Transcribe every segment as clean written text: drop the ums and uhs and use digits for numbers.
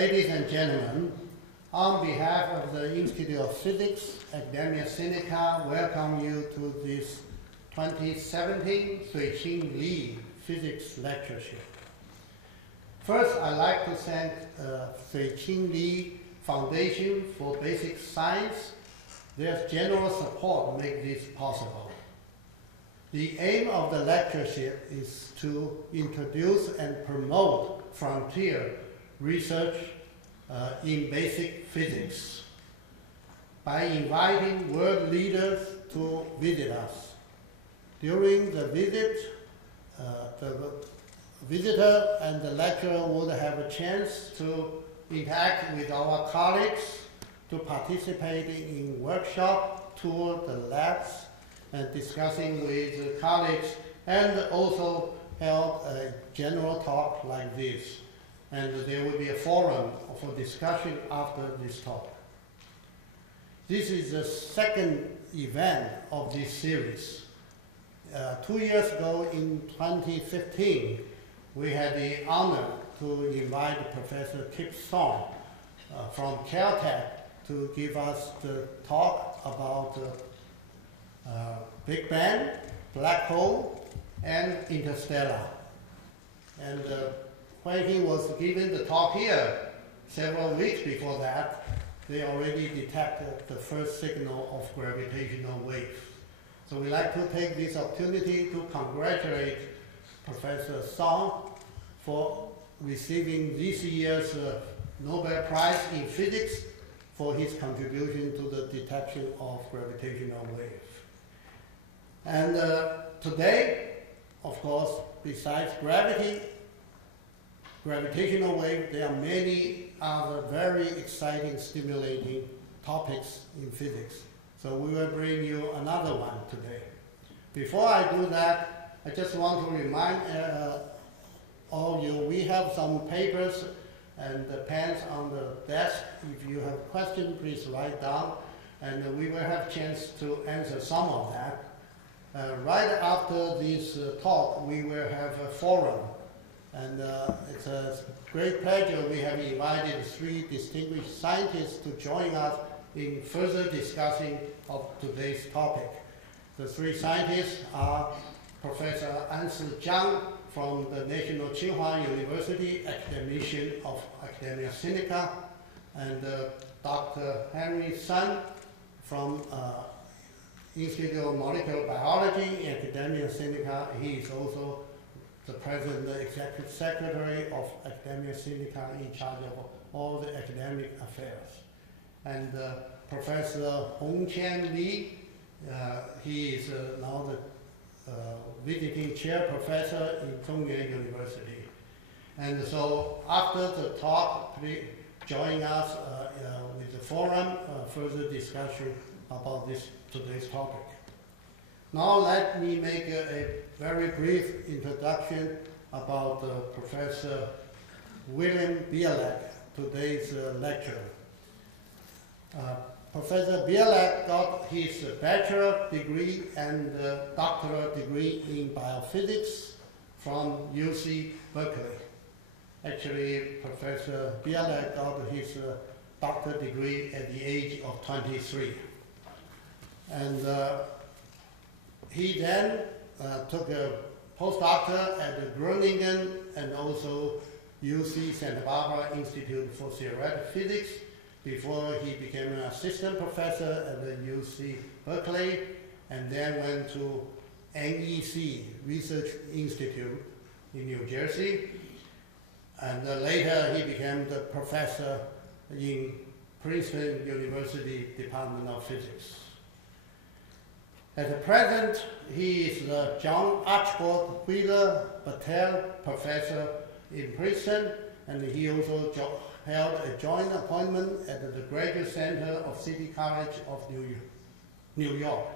Ladies and gentlemen, on behalf of the Institute of Physics, Academia Sinica, welcome you to this 2017 Suiqing Li Physics Lectureship. First, I'd like to thank Suiqing Li Foundation for Basic Science. Their generous support makes this possible. The aim of the lectureship is to introduce and promote frontier research in basic physics by inviting world leaders to visit us. During the visit, the visitor and the lecturer would have a chance to interact with our colleagues, to participate in workshops, tour the labs, and discussing with colleagues, and also held a general talk like this. And there will be a forum for discussion after this talk. This is the second event of this series. 2 years ago, in 2015, we had the honor to invite Professor Kip Song from Caltech to give us the talk about Big Bang, black hole, and interstellar. And when he was giving the talk here, several weeks before that, they already detected the first signal of gravitational waves. So we'd like to take this opportunity to congratulate Professor Song for receiving this year's Nobel Prize in Physics for his contribution to the detection of gravitational waves. And today, of course, besides gravitational wave, there are many other very exciting, stimulating topics in physics. So we will bring you another one today. Before I do that, I just want to remind all of you, we have some papers and pens on the desk. If you have questions, please write down, and we will have a chance to answer some of that. Right after this talk, we will have a forum. And it's a great pleasure. We have invited 3 distinguished scientists to join us in further discussing of today's topic. The 3 scientists are Professor Ansi Zhang from the National Tsinghua University, academician of Academia Sinica, and Dr. Henry Sun from Institute of Molecular Biology, Academia Sinica. He is also the President and Executive Secretary of Academia Sinica, in charge of all the academic affairs. And Professor Hongqian Li, he is now the visiting chair professor in Zhongyuan University. And so after the talk, please join us with the forum, further discussion about today's topic. Now let me make a very brief introduction about Professor William Bialek, today's lecturer. Professor Bialek got his bachelor degree and doctoral degree in biophysics from UC Berkeley. Actually, Professor Bialek got his doctoral degree at the age of 23. And he then took a postdoctor at Groningen and also UC Santa Barbara Institute for Theoretical Physics before he became an assistant professor at the UC Berkeley, and then went to NEC Research Institute in New Jersey. And later he became the professor in Princeton University Department of Physics. At the present, he is the John Archibald Wheeler Patel Professor in Princeton, and he also held a joint appointment at the Graduate Center of City College of New York.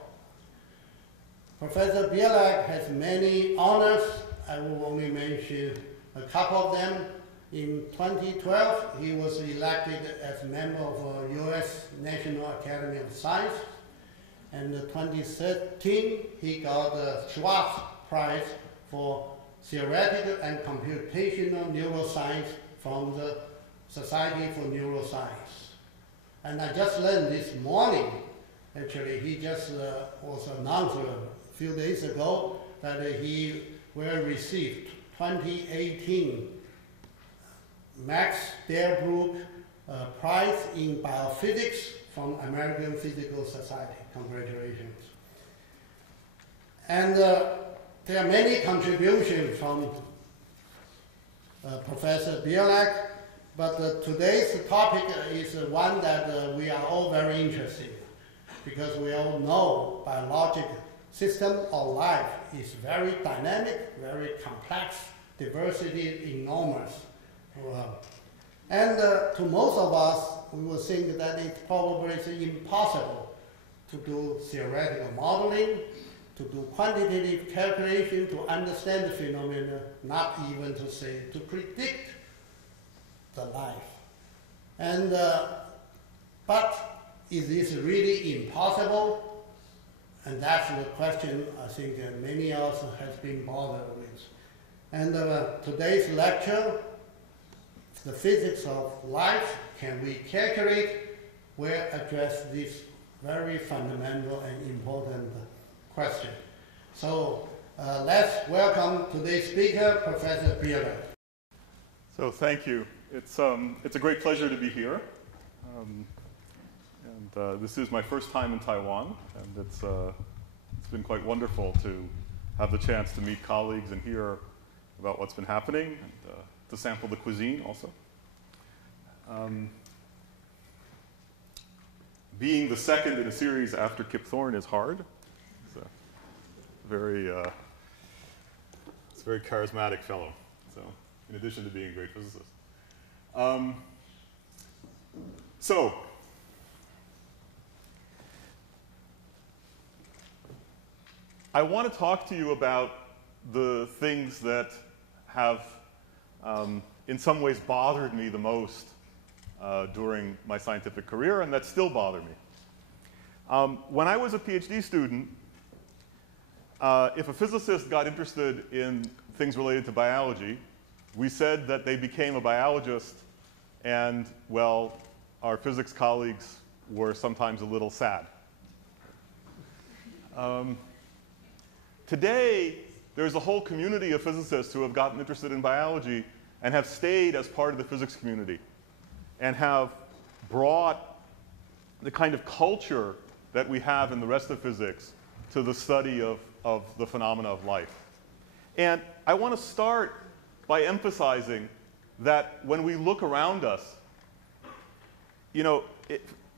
Professor Bialek has many honors. I will only mention a couple of them. In 2012, he was elected as a member of the U.S. National Academy of Science. And in 2013, he got the Schwartz Prize for Theoretical and Computational Neuroscience from the Society for Neuroscience. And I just learned this morning, actually, he just was announced a few days ago that he will receive 2018 Max Delbruck Prize in Biophysics from American Physical Society. Congratulations. And there are many contributions from Professor Bialek, but today's topic is one that we are all very interested in, because we all know biological system of life is very dynamic, very complex, diversity enormous. And to most of us, we will think that it probably is impossible to do theoretical modeling, to do quantitative calculation, to understand the phenomena, not even to say, to predict the life. And, but is this really impossible? And that's the question I think many of us have been bothered with. And today's lecture, the physics of life, can we calculate, will address this very fundamental and important question. So let's welcome today's speaker, Professor Bialek. So thank you. It's a great pleasure to be here. This is my first time in Taiwan, and it's been quite wonderful to have the chance to meet colleagues and hear about what's been happening, and to sample the cuisine also. Being the second in a series after Kip Thorne is hard. It's a very charismatic fellow. So, in addition to being a great physicist. So, I want to talk to you about the things that have, in some ways, bothered me the most during my scientific career, and that still bother me. When I was a PhD student, if a physicist got interested in things related to biology, we said that they became a biologist, and, well, our physics colleagues were sometimes a little sad. Today, there's a whole community of physicists who have gotten interested in biology and have stayed as part of the physics community and have brought the kind of culture that we have in the rest of physics to the study of the phenomena of life. And I want to start by emphasizing that when we look around us,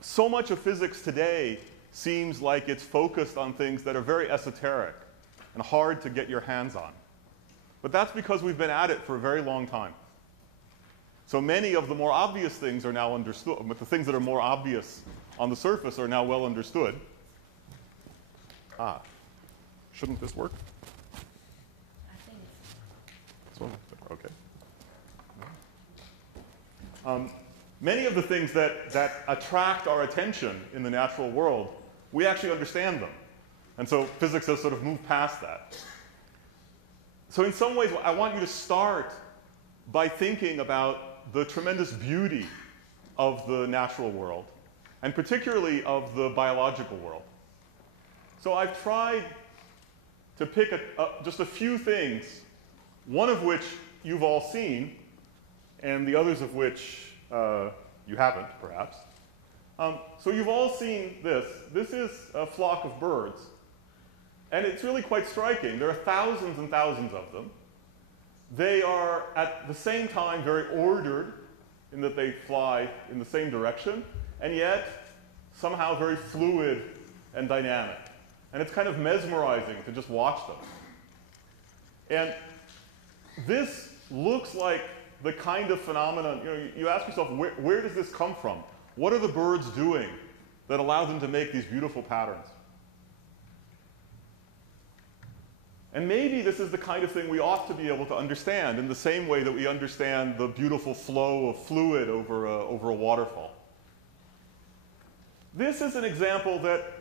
so much of physics today seems like it's focused on things that are very esoteric and hard to get your hands on. But that's because we've been at it for a very long time. So many of the more obvious things are now understood, but the things that are more obvious on the surface are now well understood. Shouldn't this work? I think so. Okay. Many of the things that attract our attention in the natural world, we actually understand them. And so physics has sort of moved past that. So in some ways, I want you to start by thinking about the tremendous beauty of the natural world, and particularly of the biological world. So I've tried to pick just a few things, one of which you've all seen, and the others of which you haven't, perhaps. So you've all seen this. This is a flock of birds. And it's really quite striking. There are thousands and thousands of them. They are, at the same time, very ordered in that they fly in the same direction, and yet somehow very fluid and dynamic. And it's kind of mesmerizing to just watch them. And this looks like the kind of phenomenon, you ask yourself, where does this come from? What are the birds doing that allow them to make these beautiful patterns? And maybe this is the kind of thing we ought to be able to understand in the same way that we understand the beautiful flow of fluid over a waterfall. This is an example that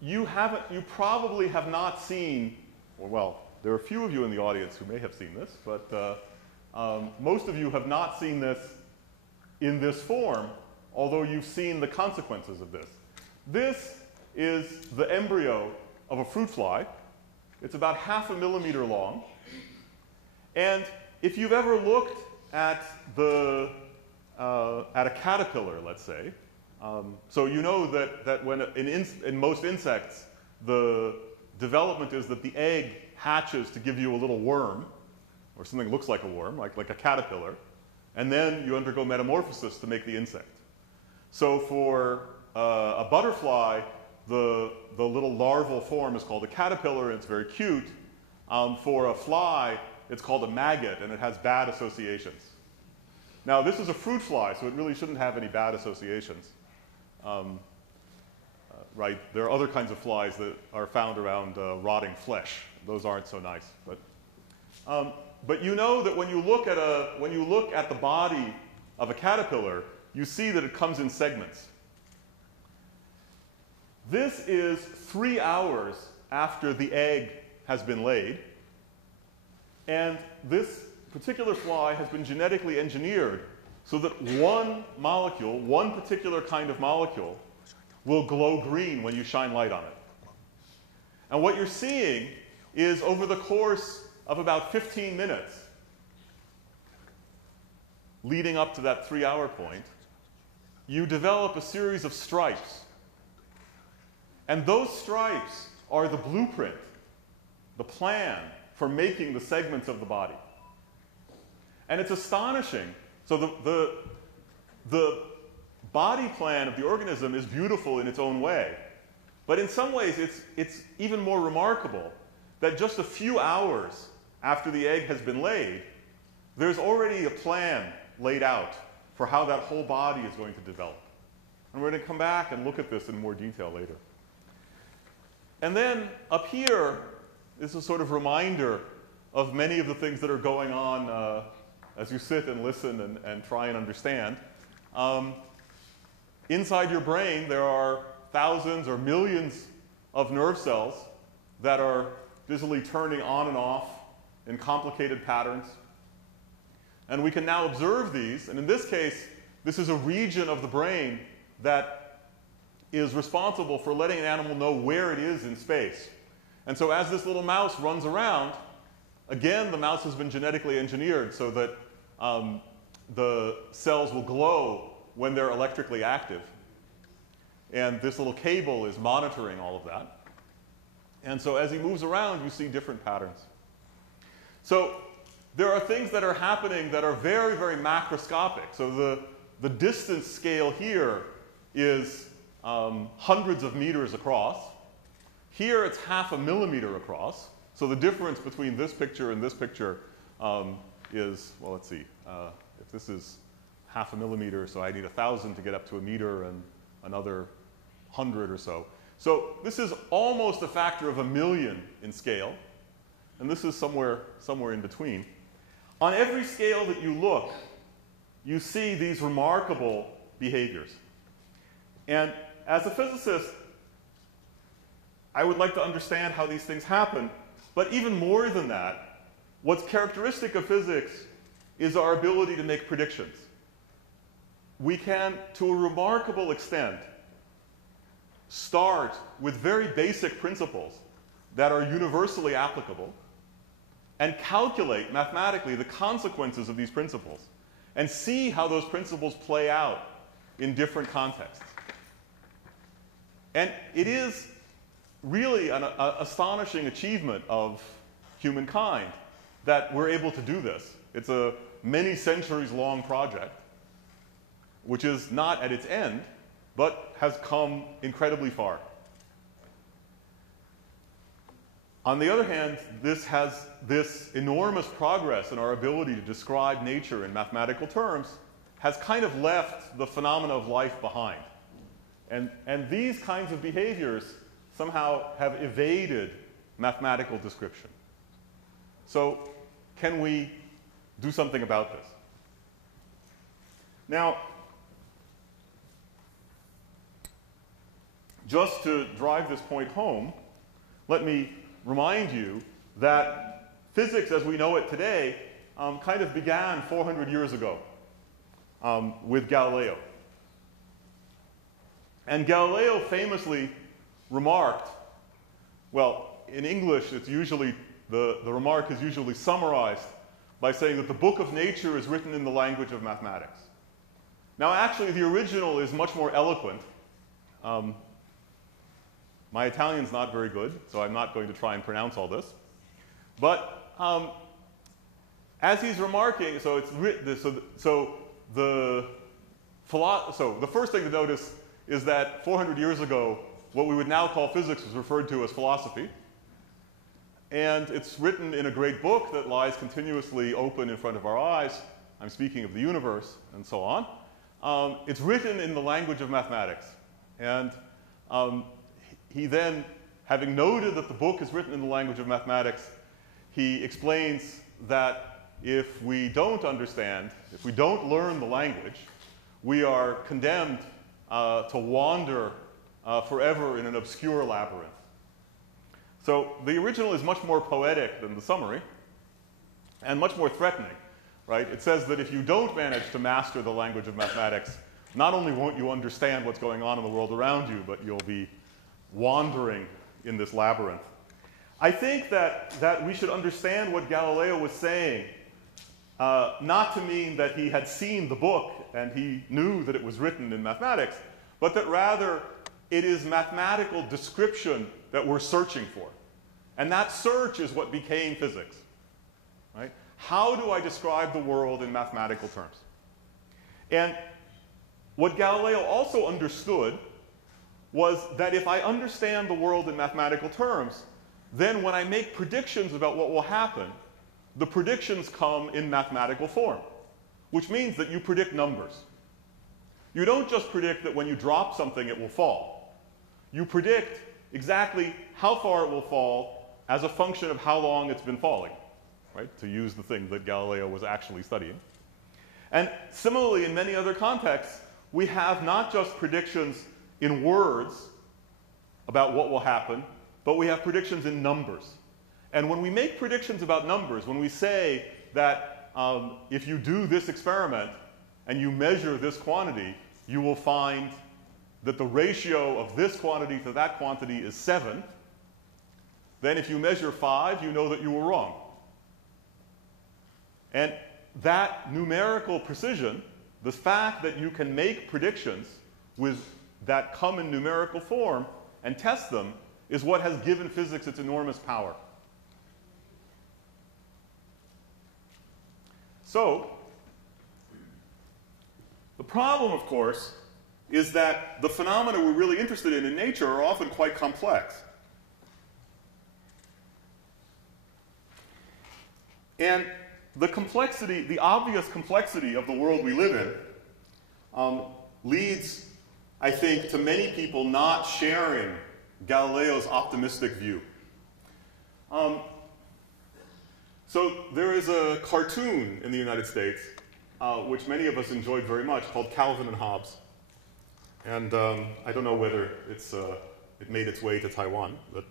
you probably have not seen, or well, there are a few of you in the audience who may have seen this, but most of you have not seen this in this form, although you've seen the consequences of this. This is the embryo of a fruit fly. It's about 0.5 millimeter long. And if you've ever looked at a caterpillar, let's say, so you know that when in most insects, the development is that the egg hatches to give you a little worm, or something that looks like a worm, like a caterpillar, and then you undergo metamorphosis to make the insect. So for a butterfly, the little larval form is called a caterpillar, and it's very cute. For a fly, it's called a maggot, and it has bad associations. Now, this is a fruit fly, so it really shouldn't have any bad associations. Right? There are other kinds of flies that are found around rotting flesh. Those aren't so nice. But you know that when you look at the body of a caterpillar, you see that it comes in segments. This is 3 hours after the egg has been laid. And this particular fly has been genetically engineered so that one molecule, one particular kind of molecule, will glow green when you shine light on it. And what you're seeing is over the course of about 15 minutes, leading up to that 3-hour point, you develop a series of stripes. And those stripes are the blueprint, the plan for making the segments of the body. And it's astonishing. So the body plan of the organism is beautiful in its own way. But in some ways, it's even more remarkable that just a few hours after the egg has been laid, there's already a plan laid out for how that whole body is going to develop. And we're going to come back and look at this in more detail later. And then up here is a sort of reminder of many of the things that are going on as you sit and listen and try and understand. Inside your brain, there are thousands or millions of nerve cells that are busily turning on and off in complicated patterns. And we can now observe these. And in this case, this is a region of the brain that is responsible for letting an animal know where it is in space. And so as this little mouse runs around, again, the mouse has been genetically engineered so that the cells will glow when they're electrically active. And this little cable is monitoring all of that. And so as he moves around, you see different patterns. So there are things that are happening that are very, very macroscopic. So the distance scale here is hundreds of meters across. Here it's 0.5 millimeter across. So the difference between this picture and this picture is, well, let's see. If this is 0.5 millimeter, so I need 1,000 to get up to a meter and another 100 or so. So this is almost a factor of 1,000,000 in scale. And this is somewhere in between. On every scale that you look, you see these remarkable behaviors. And as a physicist, I would like to understand how these things happen. But even more than that, what's characteristic of physics is our ability to make predictions. We can, to a remarkable extent, start with very basic principles that are universally applicable and calculate mathematically the consequences of these principles and see how those principles play out in different contexts. And it is really an astonishing achievement of humankind that we're able to do this. It's a many centuries long project, which is not at its end, but has come incredibly far. On the other hand, this enormous progress in our ability to describe nature in mathematical terms has kind of left the phenomena of life behind. And these kinds of behaviors somehow have evaded mathematical description. So can we do something about this? Now, just to drive this point home, let me remind you that physics as we know it today kind of began 400 years ago. with Galileo. And Galileo famously remarked, well, in English, it's usually, the remark is usually summarized by saying that the book of nature is written in the language of mathematics. Now, actually, the original is much more eloquent. My Italian's not very good, so I'm not going to try and pronounce all this. But as he's remarking, so it's written, so the first thing to notice is that 400 years ago, what we would now call physics was referred to as philosophy. And it's written in a great book that lies continuously open in front of our eyes. I'm speaking of the universe and so on. It's written in the language of mathematics. And he then, having noted that the book is written in the language of mathematics, he explains that if we don't understand, if we don't learn the language, we are condemned to wander forever in an obscure labyrinth. So the original is much more poetic than the summary, and much more threatening, right? It says that if you don't manage to master the language of mathematics, not only won't you understand what's going on in the world around you, but you'll be wandering in this labyrinth. I think that we should understand what Galileo was saying, not to mean that he had seen the book and he knew that it was written in mathematics, but that rather it is mathematical description that we're searching for. And that search is what became physics. Right? How do I describe the world in mathematical terms? And what Galileo also understood was that if I understand the world in mathematical terms, then when I make predictions about what will happen, the predictions come in mathematical form, which means that you predict numbers. You don't just predict that when you drop something it will fall. You predict exactly how far it will fall as a function of how long it's been falling, right? To use the thing that Galileo was actually studying. And similarly, in many other contexts, we have not just predictions in words about what will happen, but we have predictions in numbers. And when we make predictions about numbers, when we say that if you do this experiment and you measure this quantity, you will find that the ratio of this quantity to that quantity is 7, then if you measure 5, you know that you were wrong. And that numerical precision, the fact that you can make predictions that come in numerical form and test them, is what has given physics its enormous power. So, the problem, of course, is that the phenomena we're really interested in nature are often quite complex. And the complexity, the obvious complexity of the world we live in leads, I think, to many people not sharing Galileo's optimistic view. So there is a cartoon in the United States, which many of us enjoyed very much, called Calvin and Hobbes. And I don't know whether it made its way to Taiwan, but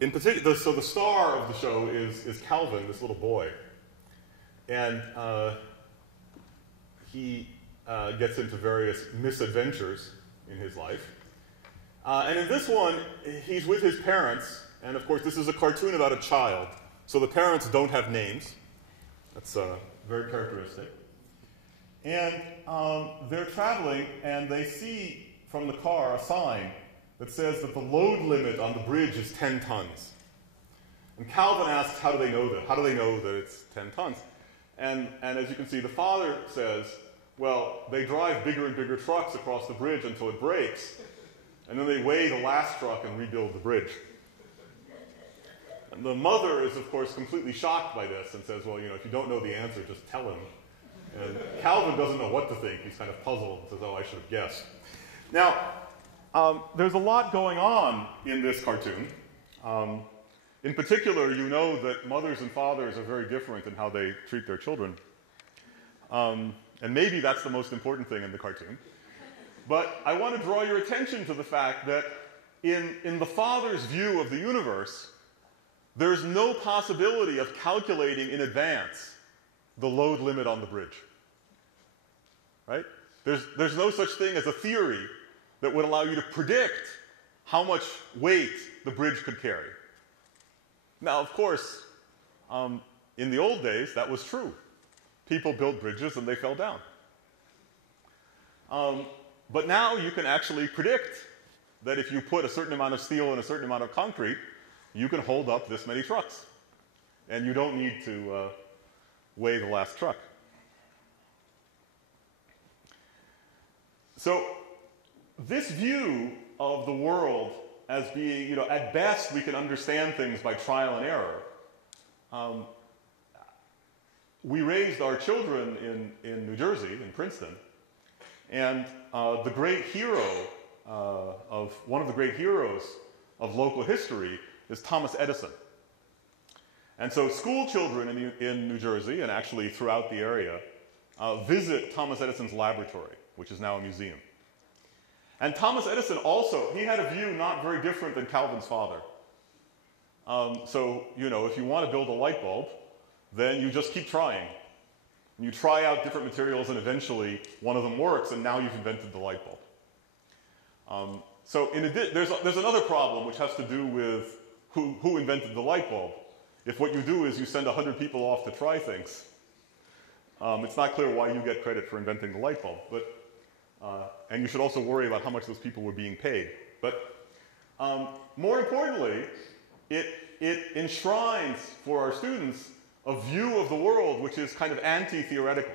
in particular, so the star of the show is Calvin, this little boy, and he gets into various misadventures in his life. And in this one, he's with his parents, and of course, this is a cartoon about a child, so the parents don't have names. That's very characteristic. And they're traveling, and they see from the car a sign that says that the load limit on the bridge is 10 tons. And Calvin asks, how do they know that? How do they know that it's 10 tons? And as you can see, the father says, well, they drive bigger and bigger trucks across the bridge until it breaks, and then they weigh the last truck and rebuild the bridge. And the mother is, of course, completely shocked by this and says, well, if you don't know the answer, just tell him. And Calvin doesn't know what to think. He's kind of puzzled and says, oh, I should have guessed. Now, there's a lot going on in this cartoon. In particular, you know that mothers and fathers are very different in how they treat their children. And maybe that's the most important thing in the cartoon. But I want to draw your attention to the fact that in the father's view of the universe, there's no possibility of calculating in advance the load limit on the bridge. right? There's no such thing as a theory that would allow you to predict how much weight the bridge could carry. Now, of course, in the old days, that was true. People built bridges and they fell down. But now you can actually predict that if you put a certain amount of steel and a certain amount of concrete, you can hold up this many trucks. And you don't need to weigh the last truck. So this view of the world as being, at best we can understand things by trial and error. We raised our children in New Jersey, in Princeton, and the great hero one of the great heroes of local history is Thomas Edison. And so school children in New Jersey, and actually throughout the area, visit Thomas Edison's laboratory, which is now a museum. And Thomas Edison also, he had a view not very different than Calvin's father. So, if you want to build a light bulb, then you just keep trying. You try out different materials, and eventually one of them works, and now you've invented the light bulb. So there's another problem which has to do with who invented the light bulb. If what you do is you send 100 people off to try things, it's not clear why you get credit for inventing the light bulb. And you should also worry about how much those people were being paid. But more importantly, it enshrines for our students a view of the world which is kind of anti-theoretical.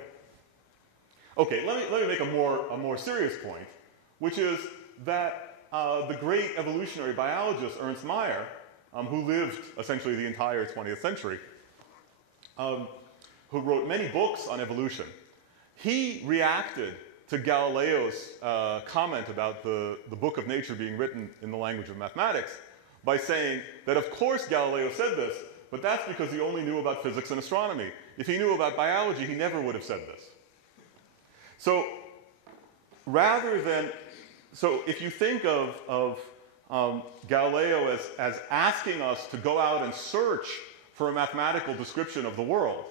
Okay, let me make a more serious point, which is that the great evolutionary biologist Ernst Mayr, who lived essentially the entire 20th century, who wrote many books on evolution, he reacted to Galileo's comment about the book of nature being written in the language of mathematics by saying that of course Galileo said this, but that's because he only knew about physics and astronomy. If he knew about biology, he never would have said this. So if you think of Galileo as asking us to go out and search for a mathematical description of the world,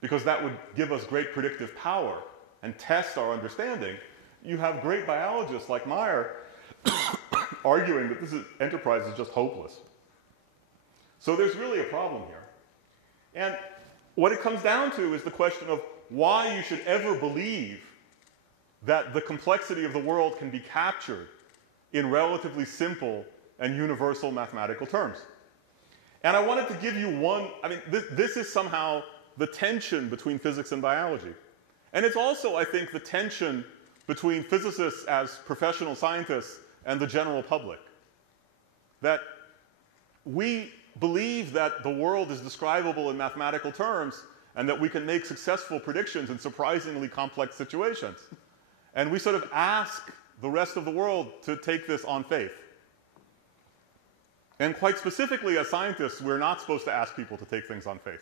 because that would give us great predictive power and test our understanding, you have great biologists like Mayr arguing that this enterprise is just hopeless. So there's really a problem here. And what it comes down to is the question of why you should ever believe that the complexity of the world can be captured in relatively simple and universal mathematical terms. And I wanted to give you this is somehow the tension between physics and biology. And it's also, I think, the tension between physicists as professional scientists and the general public. That we believe that the world is describable in mathematical terms and that we can make successful predictions in surprisingly complex situations. And we sort of ask the rest of the world to take this on faith. And quite specifically, as scientists, we're not supposed to ask people to take things on faith.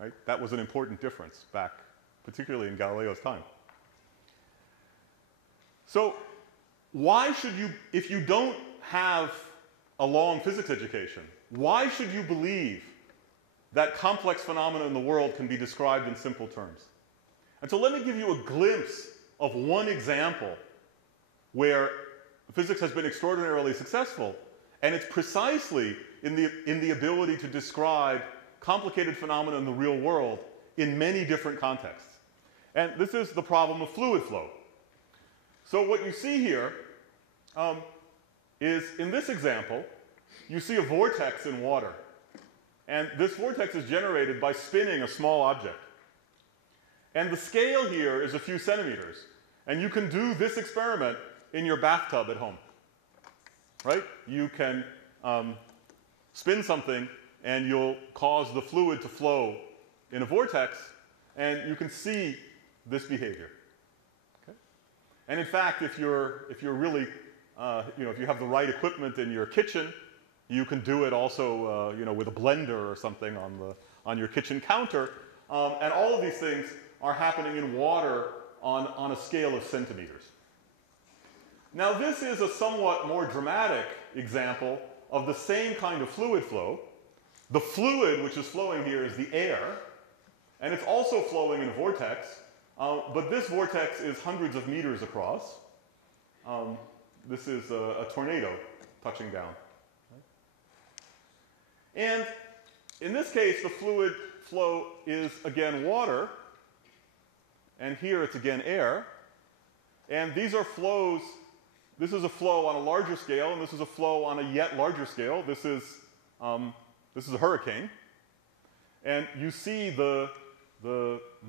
Right? That was an important difference back, particularly in Galileo's time. So why should you, if you don't have a long physics education, why should you believe that complex phenomena in the world can be described in simple terms? And so let me give you a glimpse of one example where physics has been extraordinarily successful, and it's precisely in the ability to describe complicated phenomena in the real world in many different contexts. And this is the problem of fluid flow. So what you see here is, in this example, you see a vortex in water. And this vortex is generated by spinning a small object. And the scale here is a few centimeters. And you can do this experiment in your bathtub at home. Right? You can spin something, and you'll cause the fluid to flow in a vortex, and you can see this behavior. Okay? And in fact, if you're really, if you have the right equipment in your kitchen, you can do it also, with a blender or something on your kitchen counter. And all of these things are happening in water on a scale of centimeters. Now, this is a somewhat more dramatic example of the same kind of fluid flow. The fluid which is flowing here is the air, and it's also flowing in a vortex, But this vortex is hundreds of meters across. This is a tornado touching down. And in this case, the fluid flow is again water, and here it's again air. And these are flows. This is a flow on a larger scale, and this is a flow on a yet larger scale. This is a hurricane. And you see the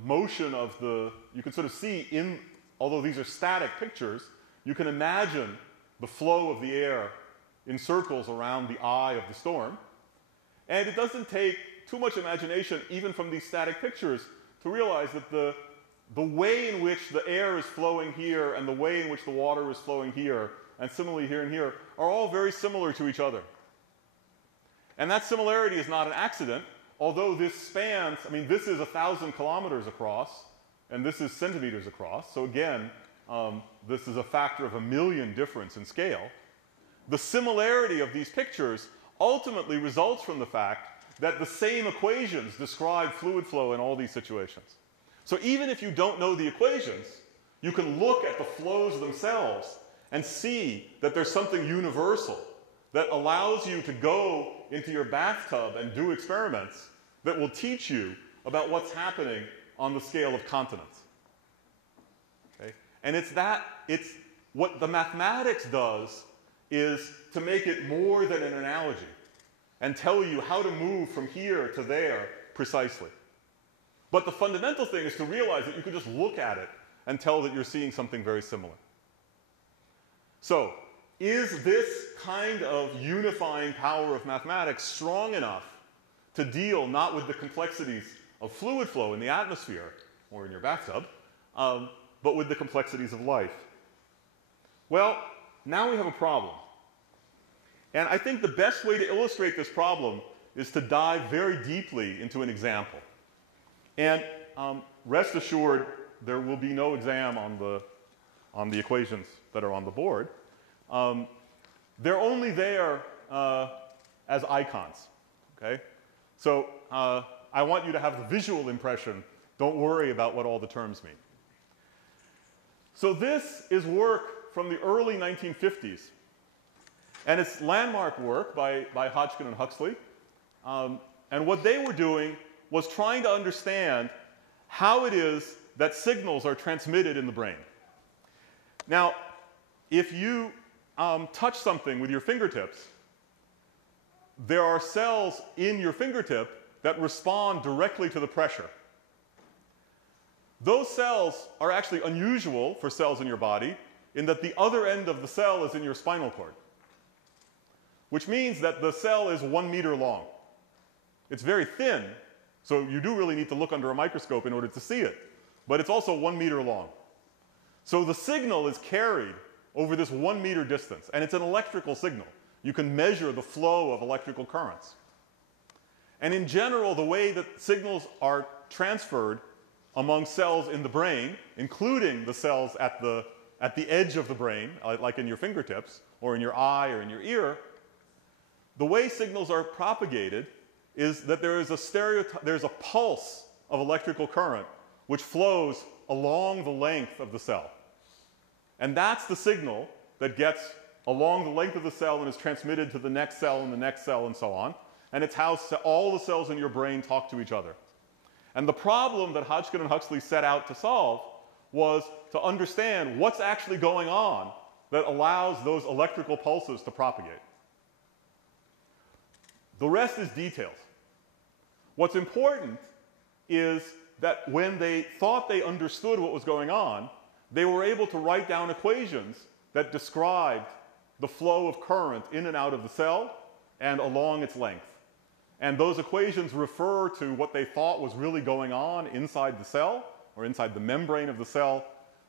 motion of you can sort of see although these are static pictures, you can imagine the flow of the air in circles around the eye of the storm. And it doesn't take too much imagination, even from these static pictures, to realize that the way in which the air is flowing here and the way in which the water is flowing here, and similarly here and here, are all very similar to each other. And that similarity is not an accident, although this spans, I mean, this is 1,000 kilometers across, and this is centimeters across. So again, this is a factor of 1,000,000 difference in scale. The similarity of these pictures ultimately results from the fact that the same equations describe fluid flow in all these situations. So even if you don't know the equations, you can look at the flows themselves and see that there's something universal that allows you to go into your bathtub and do experiments that will teach you about what's happening on the scale of continents. Okay? And it's what the mathematics does is to make it more than an analogy and tell you how to move from here to there precisely. But the fundamental thing is to realize that you can just look at it and tell that you're seeing something very similar. So, is this kind of unifying power of mathematics strong enough to deal not with the complexities of fluid flow in the atmosphere or in your bathtub, but with the complexities of life? Well, now we have a problem. And I think the best way to illustrate this problem is to dive very deeply into an example. And rest assured, there will be no exam on the equations that are on the board. They're only there as icons. Okay? So I want you to have the visual impression. Don't worry about what all the terms mean. So this is work from the early 1950s. And it's landmark work by Hodgkin and Huxley. And what they were doing was trying to understand how it is that signals are transmitted in the brain. Now, if you touch something with your fingertips, there are cells in your fingertip that respond directly to the pressure. Those cells are actually unusual for cells in your body in that the other end of the cell is in your spinal cord, which means that the cell is 1 meter long. It's very thin, so you do really need to look under a microscope in order to see it. But it's also 1 meter long. So the signal is carried over this 1 meter distance, and it's an electrical signal. You can measure the flow of electrical currents. And in general, the way that signals are transferred among cells in the brain, including the cells at the edge of the brain, like in your fingertips, or in your eye, or in your ear, the way signals are propagated is that there's a pulse of electrical current which flows along the length of the cell. And that's the signal that gets along the length of the cell and is transmitted to the next cell and the next cell and so on. And it's how all the cells in your brain talk to each other. And the problem that Hodgkin and Huxley set out to solve was to understand what's actually going on that allows those electrical pulses to propagate. The rest is details. What's important is that when they thought they understood what was going on, they were able to write down equations that described the flow of current in and out of the cell and along its length. And those equations refer to what they thought was really going on inside the cell or inside the membrane of the cell.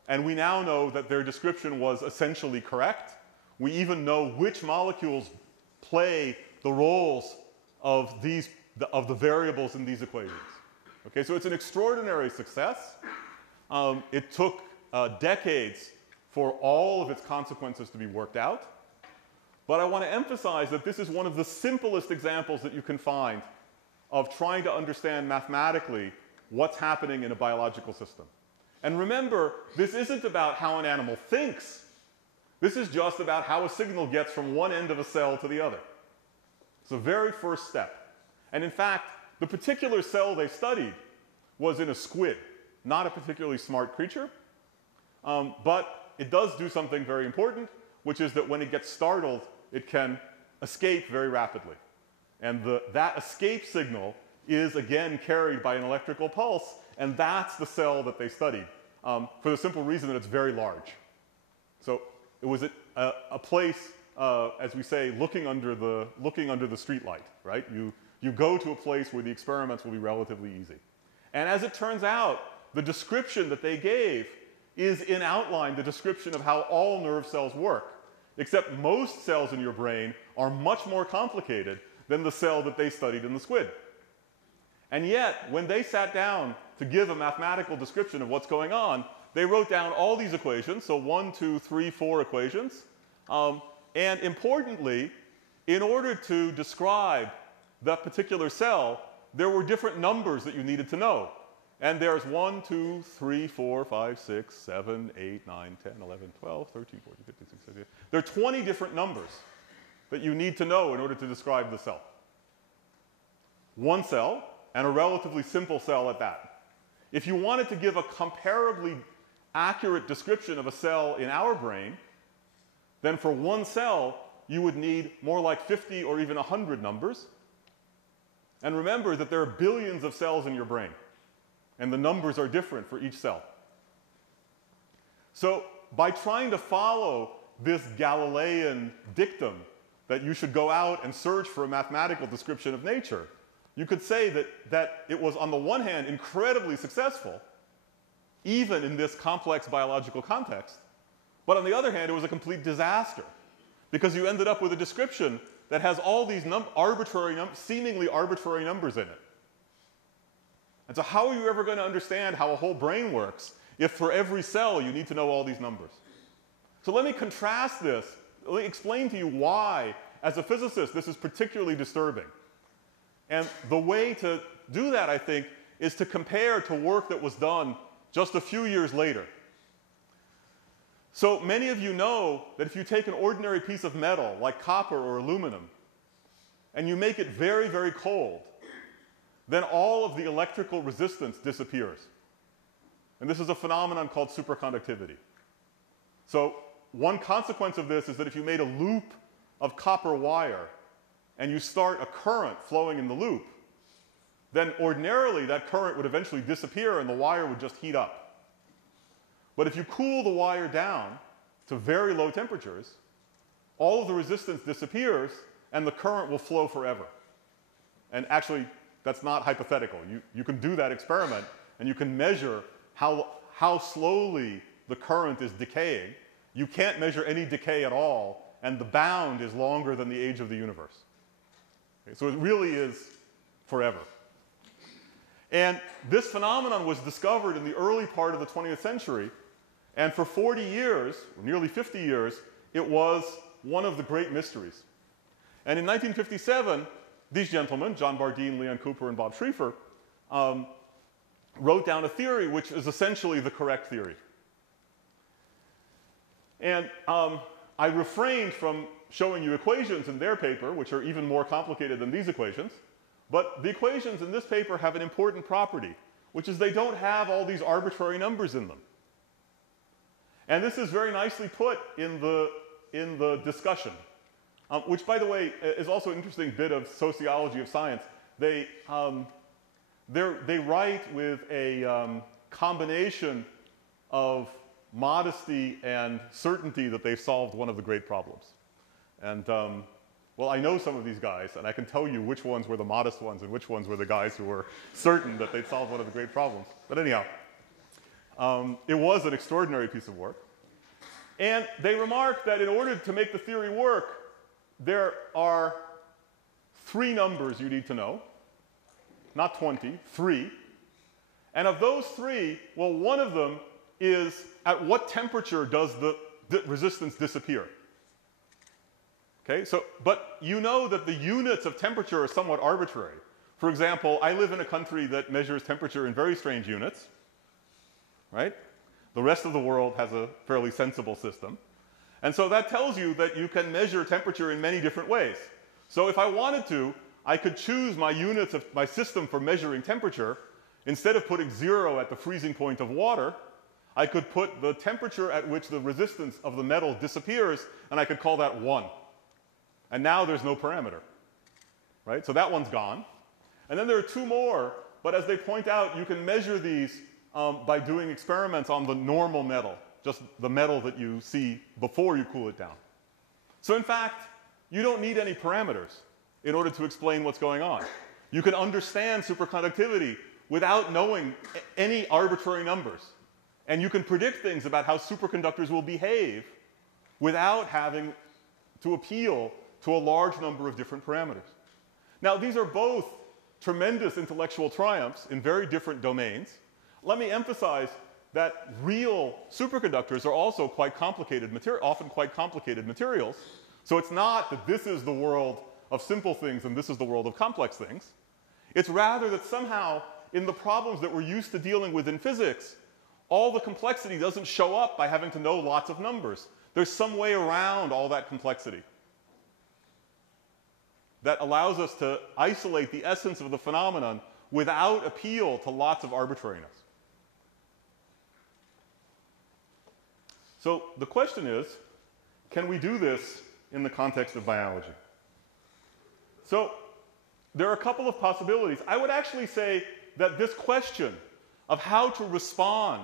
And we now know that their description was essentially correct. We even know which molecules play the roles of the variables in these equations. Okay, so it's an extraordinary success. It took decades for all of its consequences to be worked out. But I want to emphasize that this is one of the simplest examples that you can find of trying to understand mathematically what's happening in a biological system. And remember, this isn't about how an animal thinks. This is just about how a signal gets from one end of a cell to the other. It's the very first step. And in fact, the particular cell they studied was in a squid, not a particularly smart creature. But it does do something very important, which is that when it gets startled, it can escape very rapidly. And that escape signal is, again, carried by an electrical pulse, and that's the cell that they studied, for the simple reason that it's very large. So it was a place, as we say, looking under the street light, right? You go to a place where the experiments will be relatively easy. And as it turns out, the description that they gave is in outline the description of how all nerve cells work, except most cells in your brain are much more complicated than the cell that they studied in the squid. And yet, when they sat down to give a mathematical description of what's going on, they wrote down all these equations, so 1, 2, 3, 4 equations. And importantly, in order to describe that particular cell, there were different numbers that you needed to know. And there's 1, 2, 3, 4, 5, 6, 7, 8, 9, 10, 11, 12, 13, 14, 15, 16, 17. There are 20 different numbers that you need to know in order to describe the cell. One cell, and a relatively simple cell at that. If you wanted to give a comparably accurate description of a cell in our brain, then for one cell, you would need more like 50 or even 100 numbers. And remember that there are billions of cells in your brain, and the numbers are different for each cell. So by trying to follow this Galilean dictum that you should go out and search for a mathematical description of nature, you could say that it was, on the one hand, incredibly successful, even in this complex biological context, but on the other hand, it was a complete disaster, because you ended up with a description that has all these seemingly arbitrary numbers in it. And so how are you ever going to understand how a whole brain works if for every cell you need to know all these numbers? So let me contrast this. Let me explain to you why, as a physicist, this is particularly disturbing. And the way to do that, I think, is to compare to work that was done just a few years later. So many of you know that if you take an ordinary piece of metal, like copper or aluminum, and you make it very, very cold, then all of the electrical resistance disappears. And this is a phenomenon called superconductivity. So one consequence of this is that if you made a loop of copper wire and you start a current flowing in the loop, then ordinarily that current would eventually disappear and the wire would just heat up. But if you cool the wire down to very low temperatures, all of the resistance disappears and the current will flow forever. And actually, that's not hypothetical. You can do that experiment and you can measure how slowly the current is decaying. You can't measure any decay at all, and the bound is longer than the age of the universe. Okay, so it really is forever. And this phenomenon was discovered in the early part of the 20th century, and for 40 years, or nearly 50 years, it was one of the great mysteries. And in 1957, these gentlemen, John Bardeen, Leon Cooper, and Bob Schrieffer, wrote down a theory which is essentially the correct theory. And I refrained from showing you equations in their paper, which are even more complicated than these equations. But the equations in this paper have an important property, which is they don't have all these arbitrary numbers in them. And this is very nicely put in the discussion, which, by the way, is also an interesting bit of sociology of science. They write with a combination of modesty and certainty that they've solved one of the great problems. And well, I know some of these guys, and I can tell you which ones were the modest ones and which ones were the guys who were certain that they'd solved one of the great problems. But anyhow, it was an extraordinary piece of work. And they remarked that in order to make the theory work, there are 3 numbers you need to know. Not 20, 3. And of those 3, well, one of them is at what temperature does the resistance disappear? Okay, so, but you know that the units of temperature are somewhat arbitrary. For example, I live in a country that measures temperature in very strange units, right? The rest of the world has a fairly sensible system. And so that tells you that you can measure temperature in many different ways. So if I wanted to, I could choose my units of my system for measuring temperature. Instead of putting 0 at the freezing point of water, I could put the temperature at which the resistance of the metal disappears, and I could call that 1. And now there's no parameter, right? So that one's gone. And then there are 2 more, but as they point out, you can measure these by doing experiments on the normal metal, just the metal that you see before you cool it down. So in fact, you don't need any parameters in order to explain what's going on. You can understand superconductivity without knowing any arbitrary numbers. And you can predict things about how superconductors will behave without having to appeal to a large number of different parameters. Now, these are both tremendous intellectual triumphs in very different domains. Let me emphasize that real superconductors are also quite complicated often quite complicated materials. So it's not that this is the world of simple things and this is the world of complex things. It's rather that somehow in the problems that we're used to dealing with in physics, all the complexity doesn't show up by having to know lots of numbers. There's some way around all that complexity that allows us to isolate the essence of the phenomenon without appeal to lots of arbitrariness. So the question is, can we do this in the context of biology? So there are a couple of possibilities. I would actually say that this question of how to respond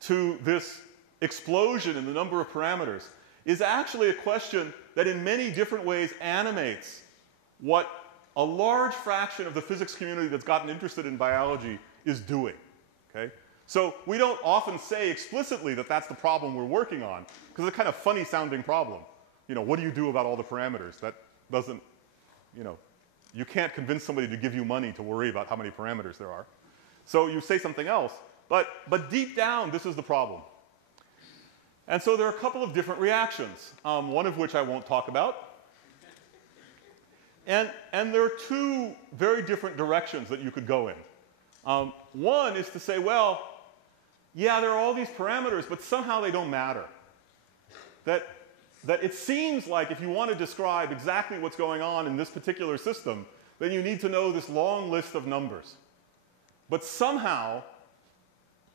to this explosion in the number of parameters is actually a question that in many different ways animates what a large fraction of the physics community that's gotten interested in biology is doing. Okay? So we don't often say explicitly that that's the problem we're working on, because it's a kind of funny sounding problem. You know, what do you do about all the parameters? That doesn't, you know, you can't convince somebody to give you money to worry about how many parameters there are. So you say something else. But deep down, this is the problem. And so there are a couple of different reactions, one of which I won't talk about. And there are 2 very different directions that you could go in. One is to say, well, yeah, there are all these parameters, but somehow they don't matter. That it seems like if you want to describe exactly what's going on in this particular system, then you need to know this long list of numbers. But somehow,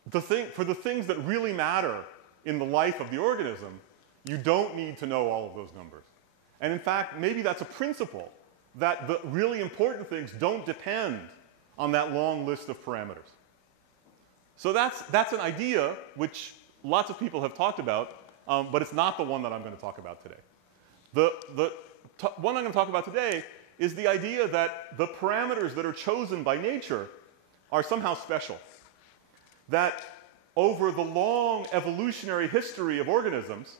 for the things that really matter in the life of the organism, you don't need to know all of those numbers. And in fact, maybe that's a principle, that the really important things don't depend on that long list of parameters. So that's an idea which lots of people have talked about, but it's not the one that I'm going to talk about today. The one I'm going to talk about today is the idea that the parameters that are chosen by nature are somehow special. That over the long evolutionary history of organisms,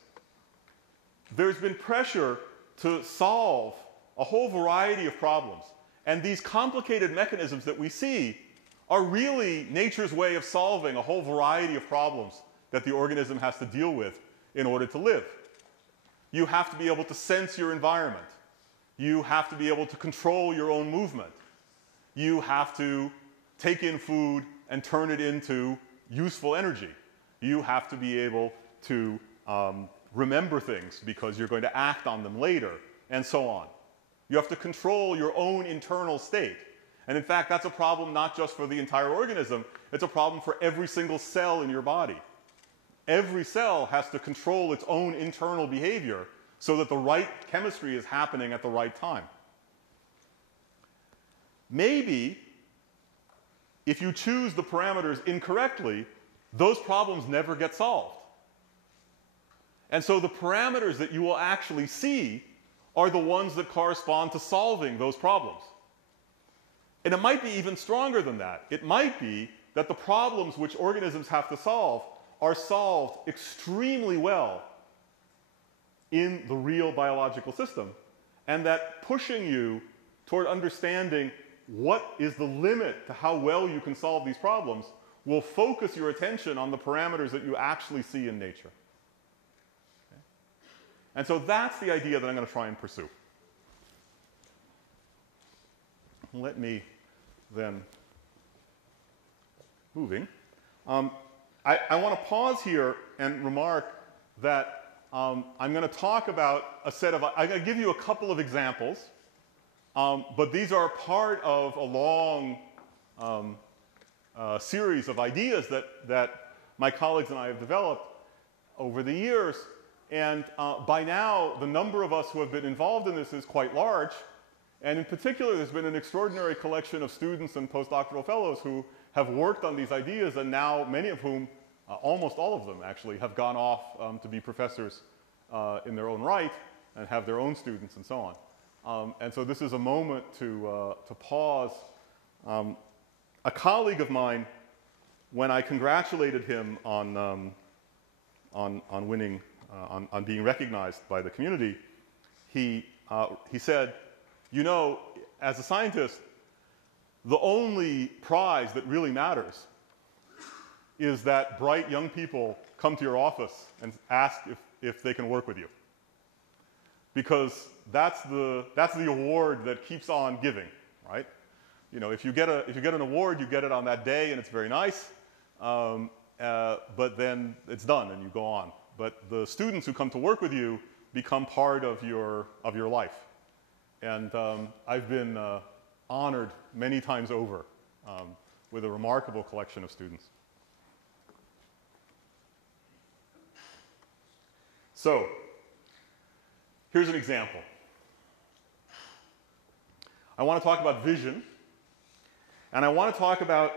there's been pressure to solve a whole variety of problems. And these complicated mechanisms that we see are really nature's way of solving a whole variety of problems that the organism has to deal with in order to live. You have to be able to sense your environment. You have to be able to control your own movement. You have to take in food and turn it into useful energy. You have to be able to remember things because you're going to act on them later, and so on. You have to control your own internal state. And in fact, that's a problem not just for the entire organism, it's a problem for every single cell in your body. Every cell has to control its own internal behavior so that the right chemistry is happening at the right time. Maybe, if you choose the parameters incorrectly, those problems never get solved. And so the parameters that you will actually see are the ones that correspond to solving those problems. And it might be even stronger than that. It might be that the problems which organisms have to solve are solved extremely well in the real biological system, and that pushing you toward understanding what is the limit to how well you can solve these problems will focus your attention on the parameters that you actually see in nature. Okay? And so that's the idea that I'm going to try and pursue. Let me then, moving. I want to pause here and remark that I'm going to talk about a set of, I'm going to give you a couple of examples, but these are part of a long series of ideas that my colleagues and I have developed over the years. And by now, the number of us who have been involved in this is quite large. And in particular, there's been an extraordinary collection of students and postdoctoral fellows who have worked on these ideas, and now many of whom, almost all of them actually, have gone off to be professors in their own right and have their own students and so on. And so this is a moment to pause. A colleague of mine, when I congratulated him on winning, on being recognized by the community, he said, you know, as a scientist, the only prize that really matters is that bright young people come to your office and ask if they can work with you. Because that's the award that keeps on giving, right? You know, if you get an award, you get it on that day and it's very nice, but then it's done and you go on. But the students who come to work with you become part of your life. And I've been honored many times over with a remarkable collection of students. So, here's an example. I want to talk about vision, and I want to talk about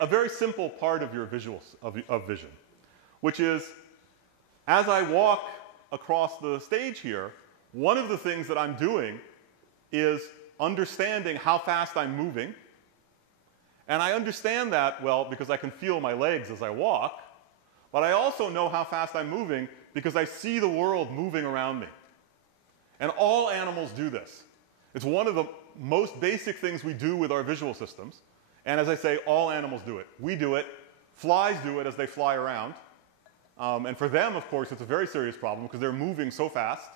a very simple part of your visuals of vision, which is, as I walk across the stage here, one of the things that I'm doing is understanding how fast I'm moving. And I understand that, well, because I can feel my legs as I walk, but I also know how fast I'm moving because I see the world moving around me. And all animals do this. It's one of the most basic things we do with our visual systems. And as I say, all animals do it. We do it. Flies do it as they fly around. And for them, of course, it's a very serious problem because they're moving so fast,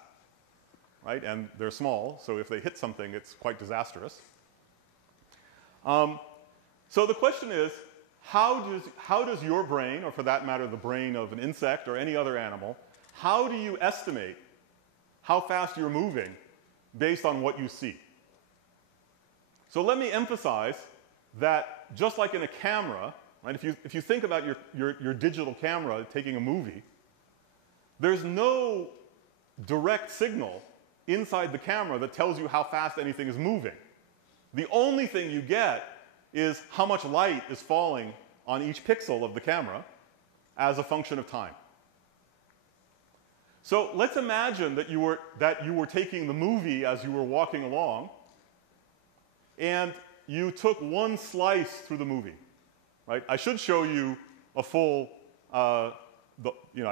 right? And they're small, so if they hit something, it's quite disastrous. So the question is, how does your brain, or for that matter, the brain of an insect or any other animal, how do you estimate how fast you're moving based on what you see? So let me emphasize that just like in a camera, right, if you think about your digital camera taking a movie, there's no direct signal inside the camera that tells you how fast anything is moving. The only thing you get is how much light is falling on each pixel of the camera as a function of time. So let's imagine that you were taking the movie as you were walking along, and you took one slice through the movie. Right? I should show you a full, I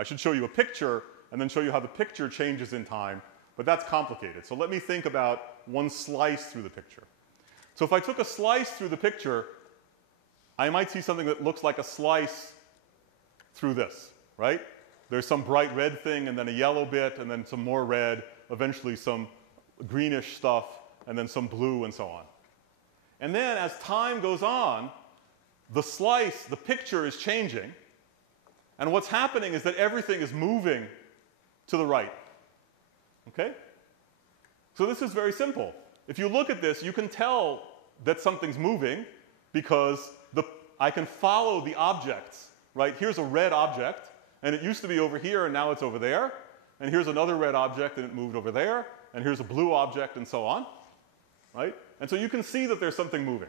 should show you a picture and then show you how the picture changes in time, but that's complicated. So let me think about one slice through the picture. So if I took a slice through the picture, I might see something that looks like a slice through this, right? There's some bright red thing and then a yellow bit and then some more red, eventually some greenish stuff, and then some blue and so on. And then as time goes on, the slice, the picture is changing, and what's happening is that everything is moving to the right. Okay? So this is very simple. If you look at this, you can tell that something's moving because I can follow the objects, right? Here's a red object, and it used to be over here, and now it's over there. And here's another red object, and it moved over there. And here's a blue object, and so on, right? And so you can see that there's something moving.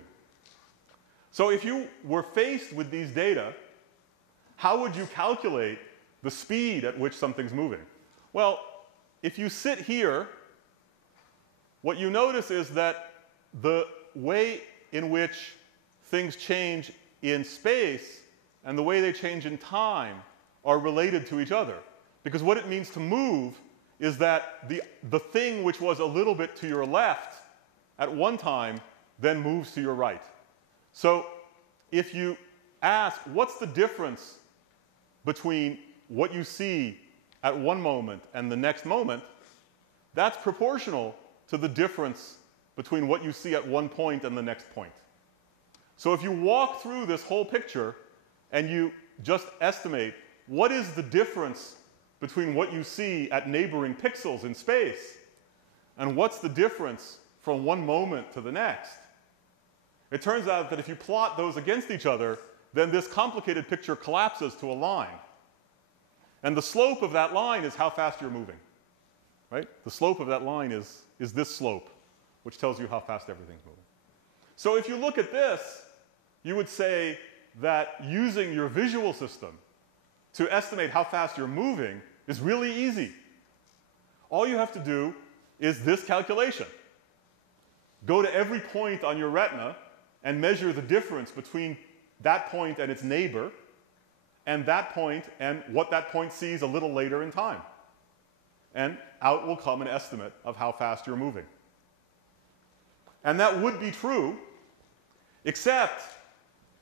So if you were faced with these data, how would you calculate the speed at which something's moving? Well, if you sit here, what you notice is that the way in which things change in space and the way they change in time are related to each other. Because what it means to move is that the thing which was a little bit to your left at one time then moves to your right. So if you ask, what's the difference between what you see at one moment and the next moment, that's proportional to the difference between what you see at one point and the next point. So if you walk through this whole picture and you just estimate what is the difference between what you see at neighboring pixels in space and what's the difference from one moment to the next. It turns out that if you plot those against each other, then this complicated picture collapses to a line. And the slope of that line is how fast you're moving, right? The slope of that line is this slope, which tells you how fast everything's moving. So if you look at this, you would say that using your visual system to estimate how fast you're moving is really easy. All you have to do is this calculation. Go to every point on your retina and measure the difference between that point and its neighbor, and that point and what that point sees a little later in time. And out will come an estimate of how fast you're moving. And that would be true, except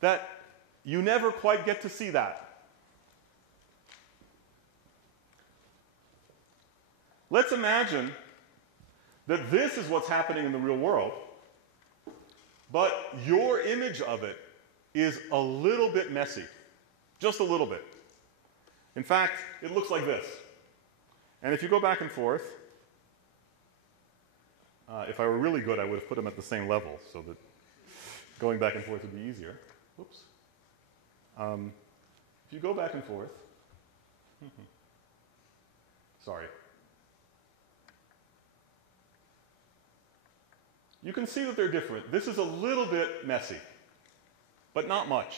that you never quite get to see that. Let's imagine that this is what's happening in the real world, but your image of it is a little bit messy. Just a little bit. In fact, it looks like this. And if you go back and forth, if I were really good, I would have put them at the same level so that going back and forth would be easier. Whoops. If you go back and forth, sorry. You can see that they're different. This is a little bit messy, but not much.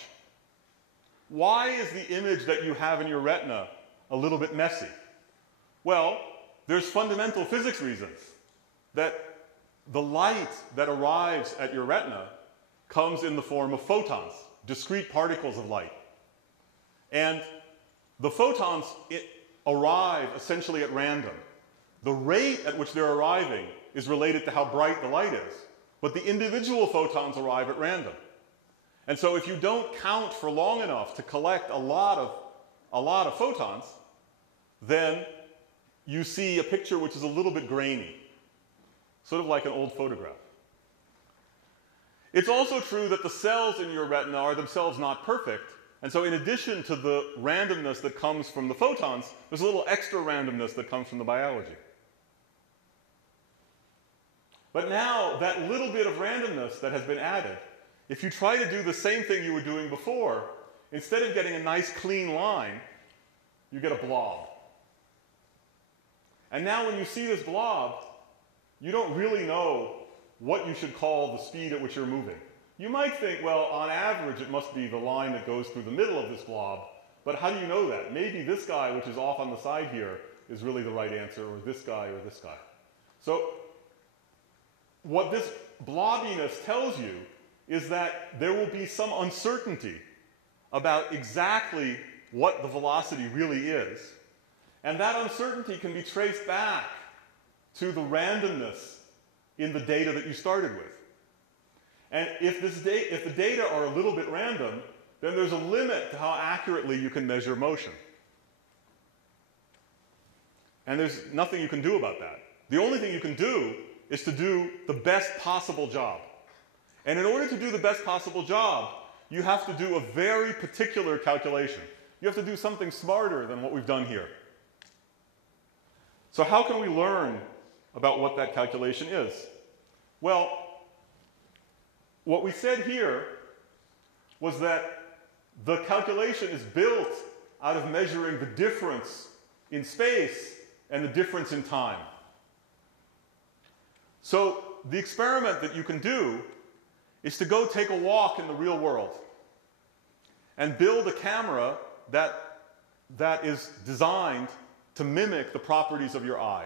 Why is the image that you have in your retina a little bit messy? Well, there's fundamental physics reasons that the light that arrives at your retina comes in the form of photons, discrete particles of light. And the photons arrive essentially at random. The rate at which they're arriving is related to how bright the light is, but the individual photons arrive at random. And so if you don't count for long enough to collect a lot of photons, then you see a picture which is a little bit grainy, sort of like an old photograph. It's also true that the cells in your retina are themselves not perfect, and so in addition to the randomness that comes from the photons, there's a little extra randomness that comes from the biology. But now, that little bit of randomness that has been added, if you try to do the same thing you were doing before, instead of getting a nice clean line, you get a blob. And now when you see this blob, you don't really know what you should call the speed at which you're moving. You might think, well, on average, it must be the line that goes through the middle of this blob, but how do you know that? Maybe this guy, which is off on the side here, is really the right answer, or this guy, or this guy. So what this blobbiness tells you is that there will be some uncertainty about exactly what the velocity really is. And that uncertainty can be traced back to the randomness in the data that you started with. And if the data are a little bit random, then there's a limit to how accurately you can measure motion. And there's nothing you can do about that. The only thing you can do is to do the best possible job. And in order to do the best possible job, you have to do a very particular calculation. You have to do something smarter than what we've done here. So how can we learn about what that calculation is? Well, what we said here was that the calculation is built out of measuring the difference in space and the difference in time. So the experiment that you can do is to go take a walk in the real world and build a camera that is designed to mimic the properties of your eye.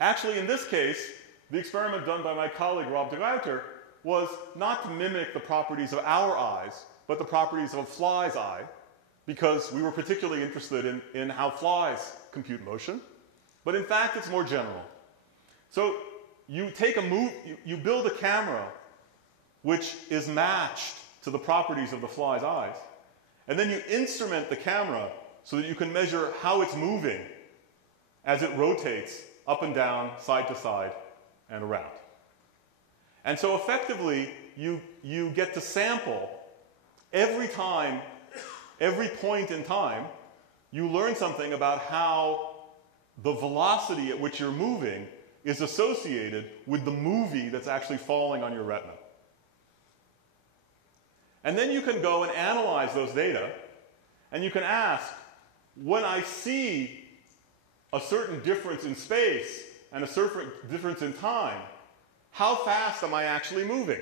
Actually, in this case, the experiment done by my colleague Rob de Ruiter was not to mimic the properties of our eyes, but the properties of a fly's eye, because we were particularly interested in how flies compute motion. But in fact, it's more general. So you build a camera which is matched to the properties of the fly's eyes, and then you instrument the camera so that you can measure how it's moving as it rotates up and down, side to side, and around. And so effectively, you get to sample every time every point in time, you learn something about how the velocity at which you're moving is associated with the movie that's actually falling on your retina. And then you can go and analyze those data, and you can ask, when I see a certain difference in space and a certain difference in time, how fast am I actually moving?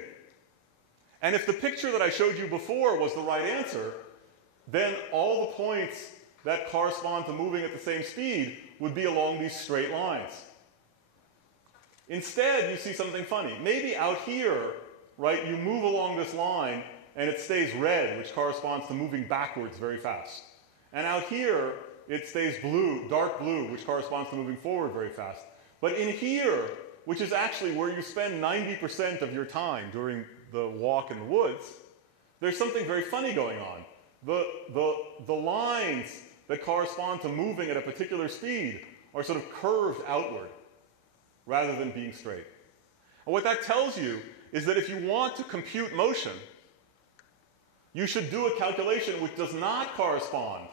And if the picture that I showed you before was the right answer, then all the points that correspond to moving at the same speed would be along these straight lines. Instead, you see something funny. Maybe out here, right, you move along this line and it stays red, which corresponds to moving backwards very fast. And out here, it stays blue, dark blue, which corresponds to moving forward very fast. But in here, which is actually where you spend 90% of your time during the walk in the woods, there's something very funny going on. The lines that correspond to moving at a particular speed are sort of curved outward rather than being straight. And what that tells you is that if you want to compute motion, you should do a calculation which does not correspond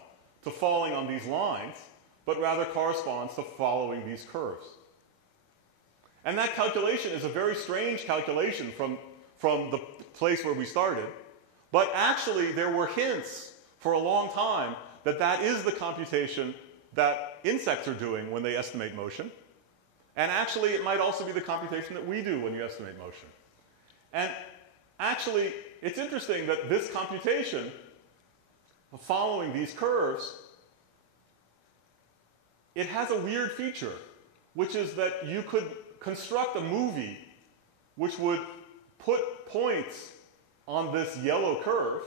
to falling on these lines, but rather corresponds to following these curves. And that calculation is a very strange calculation from the place where we started, but actually there were hints for a long time that that is the computation that insects are doing when they estimate motion. And actually, it might also be the computation that we do when you estimate motion. And actually, it's interesting that this computation, following these curves, it has a weird feature, which is that you could construct a movie which would put points on this yellow curve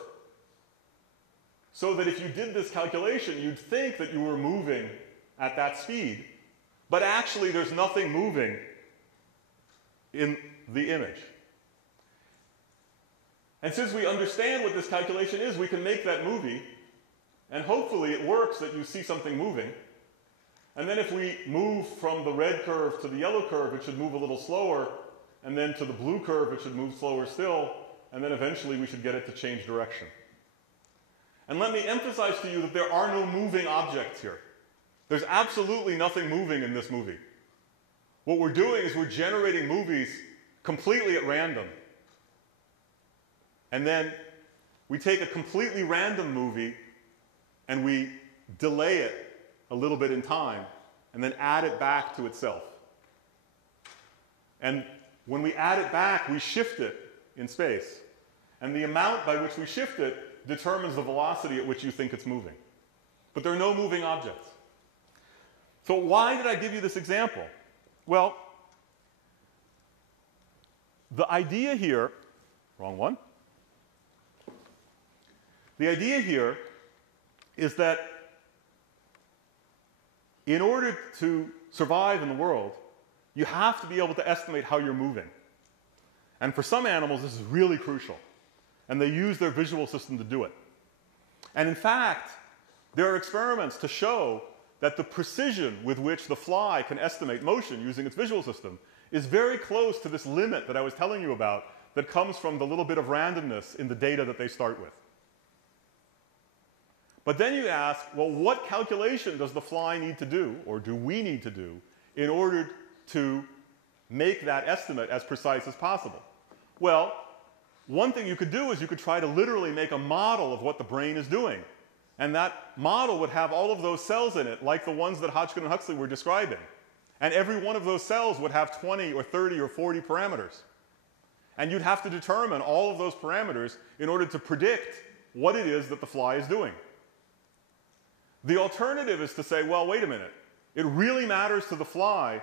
so that if you did this calculation, you'd think that you were moving at that speed, but actually there's nothing moving in the image. And since we understand what this calculation is, we can make that movie, and hopefully it works that you see something moving. And then if we move from the red curve to the yellow curve, it should move a little slower, and then to the blue curve, it should move slower still, and then eventually we should get it to change direction. And let me emphasize to you that there are no moving objects here. There's absolutely nothing moving in this movie. What we're doing is we're generating movies completely at random. And then we take a completely random movie and we delay it a little bit in time and then add it back to itself. And when we add it back, we shift it in space. And the amount by which we shift it determines the velocity at which you think it's moving. But there are no moving objects. So why did I give you this example? Well, the idea here, wrong one. The idea here is that in order to survive in the world, you have to be able to estimate how you're moving. And for some animals, this is really crucial. And they use their visual system to do it. And in fact, there are experiments to show that the precision with which the fly can estimate motion using its visual system is very close to this limit that I was telling you about that comes from the little bit of randomness in the data that they start with. But then you ask, well, what calculation does the fly need to do, or do we need to do, in order to make that estimate as precise as possible? Well, one thing you could do is you could try to literally make a model of what the brain is doing. And that model would have all of those cells in it, like the ones that Hodgkin and Huxley were describing. And every one of those cells would have 20 or 30 or 40 parameters. And you'd have to determine all of those parameters in order to predict what it is that the fly is doing. The alternative is to say, well, wait a minute. It really matters to the fly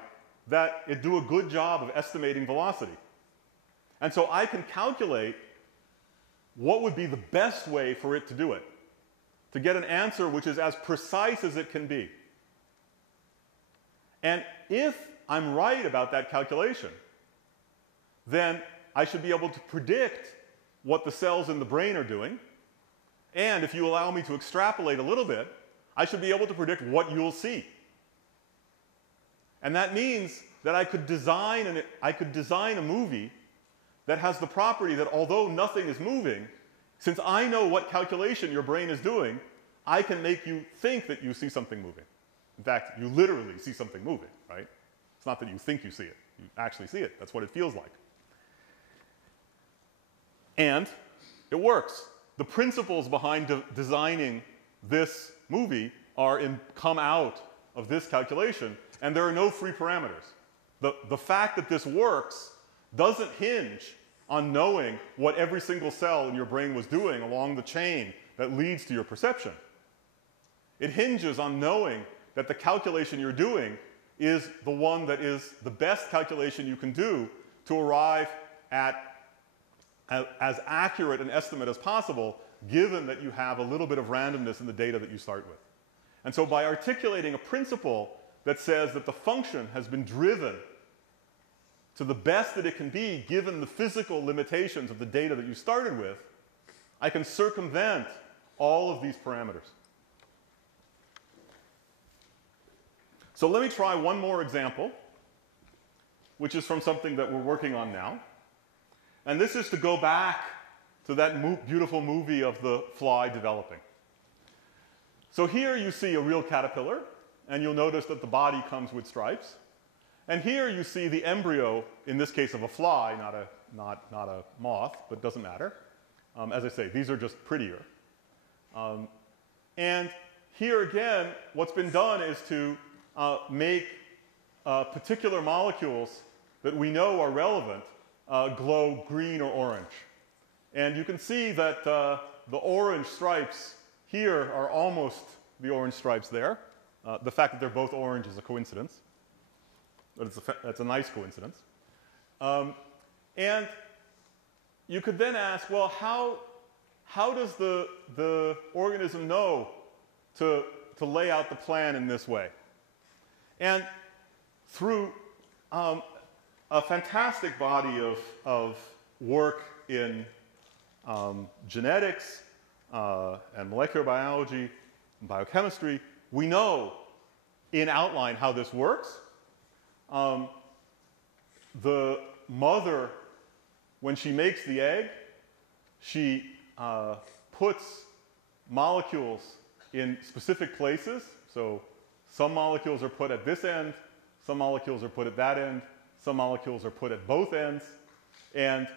that it do a good job of estimating velocity. And so I can calculate what would be the best way for it to do it, to get an answer which is as precise as it can be. And if I'm right about that calculation, then I should be able to predict what the cells in the brain are doing. And if you allow me to extrapolate a little bit, I should be able to predict what you'll see. And that means that I could design a movie that has the property that although nothing is moving, Since I know what calculation your brain is doing, I can make you think that you see something moving. In fact, you literally see something moving, right? It's not that you think you see it. You actually see it. That's what it feels like. And it works. The principles behind designing this movie come out of this calculation, and there are no free parameters. The fact that this works doesn't hinge on knowing what every single cell in your brain was doing along the chain that leads to your perception. It hinges on knowing that the calculation you're doing is the one that is the best calculation you can do to arrive at as accurate an estimate as possible, given that you have a little bit of randomness in the data that you start with. And so by articulating a principle that says that the function has been driven to the best that it can be given the physical limitations of the data that you started with, I can circumvent all of these parameters. So let me try one more example, which is from something that we're working on now. And this is to go back to that beautiful movie of the fly developing. So here you see a real caterpillar, and you'll notice that the body comes with stripes. And here you see the embryo, in this case of a fly, not a moth, but it doesn't matter. As I say, these are just prettier. And here again, what's been done is to make particular molecules that we know are relevant glow green or orange. And you can see that the orange stripes here are almost the orange stripes there. The fact that they're both orange is a coincidence, but it's a nice coincidence. And you could then ask, well, how does the organism know to lay out the plan in this way? And through a fantastic body of work in genetics and molecular biology and biochemistry, we know in outline how this works. The mother, when she makes the egg, she puts molecules in specific places. So some molecules are put at this end, some molecules are put at that end, some molecules are put at both ends. And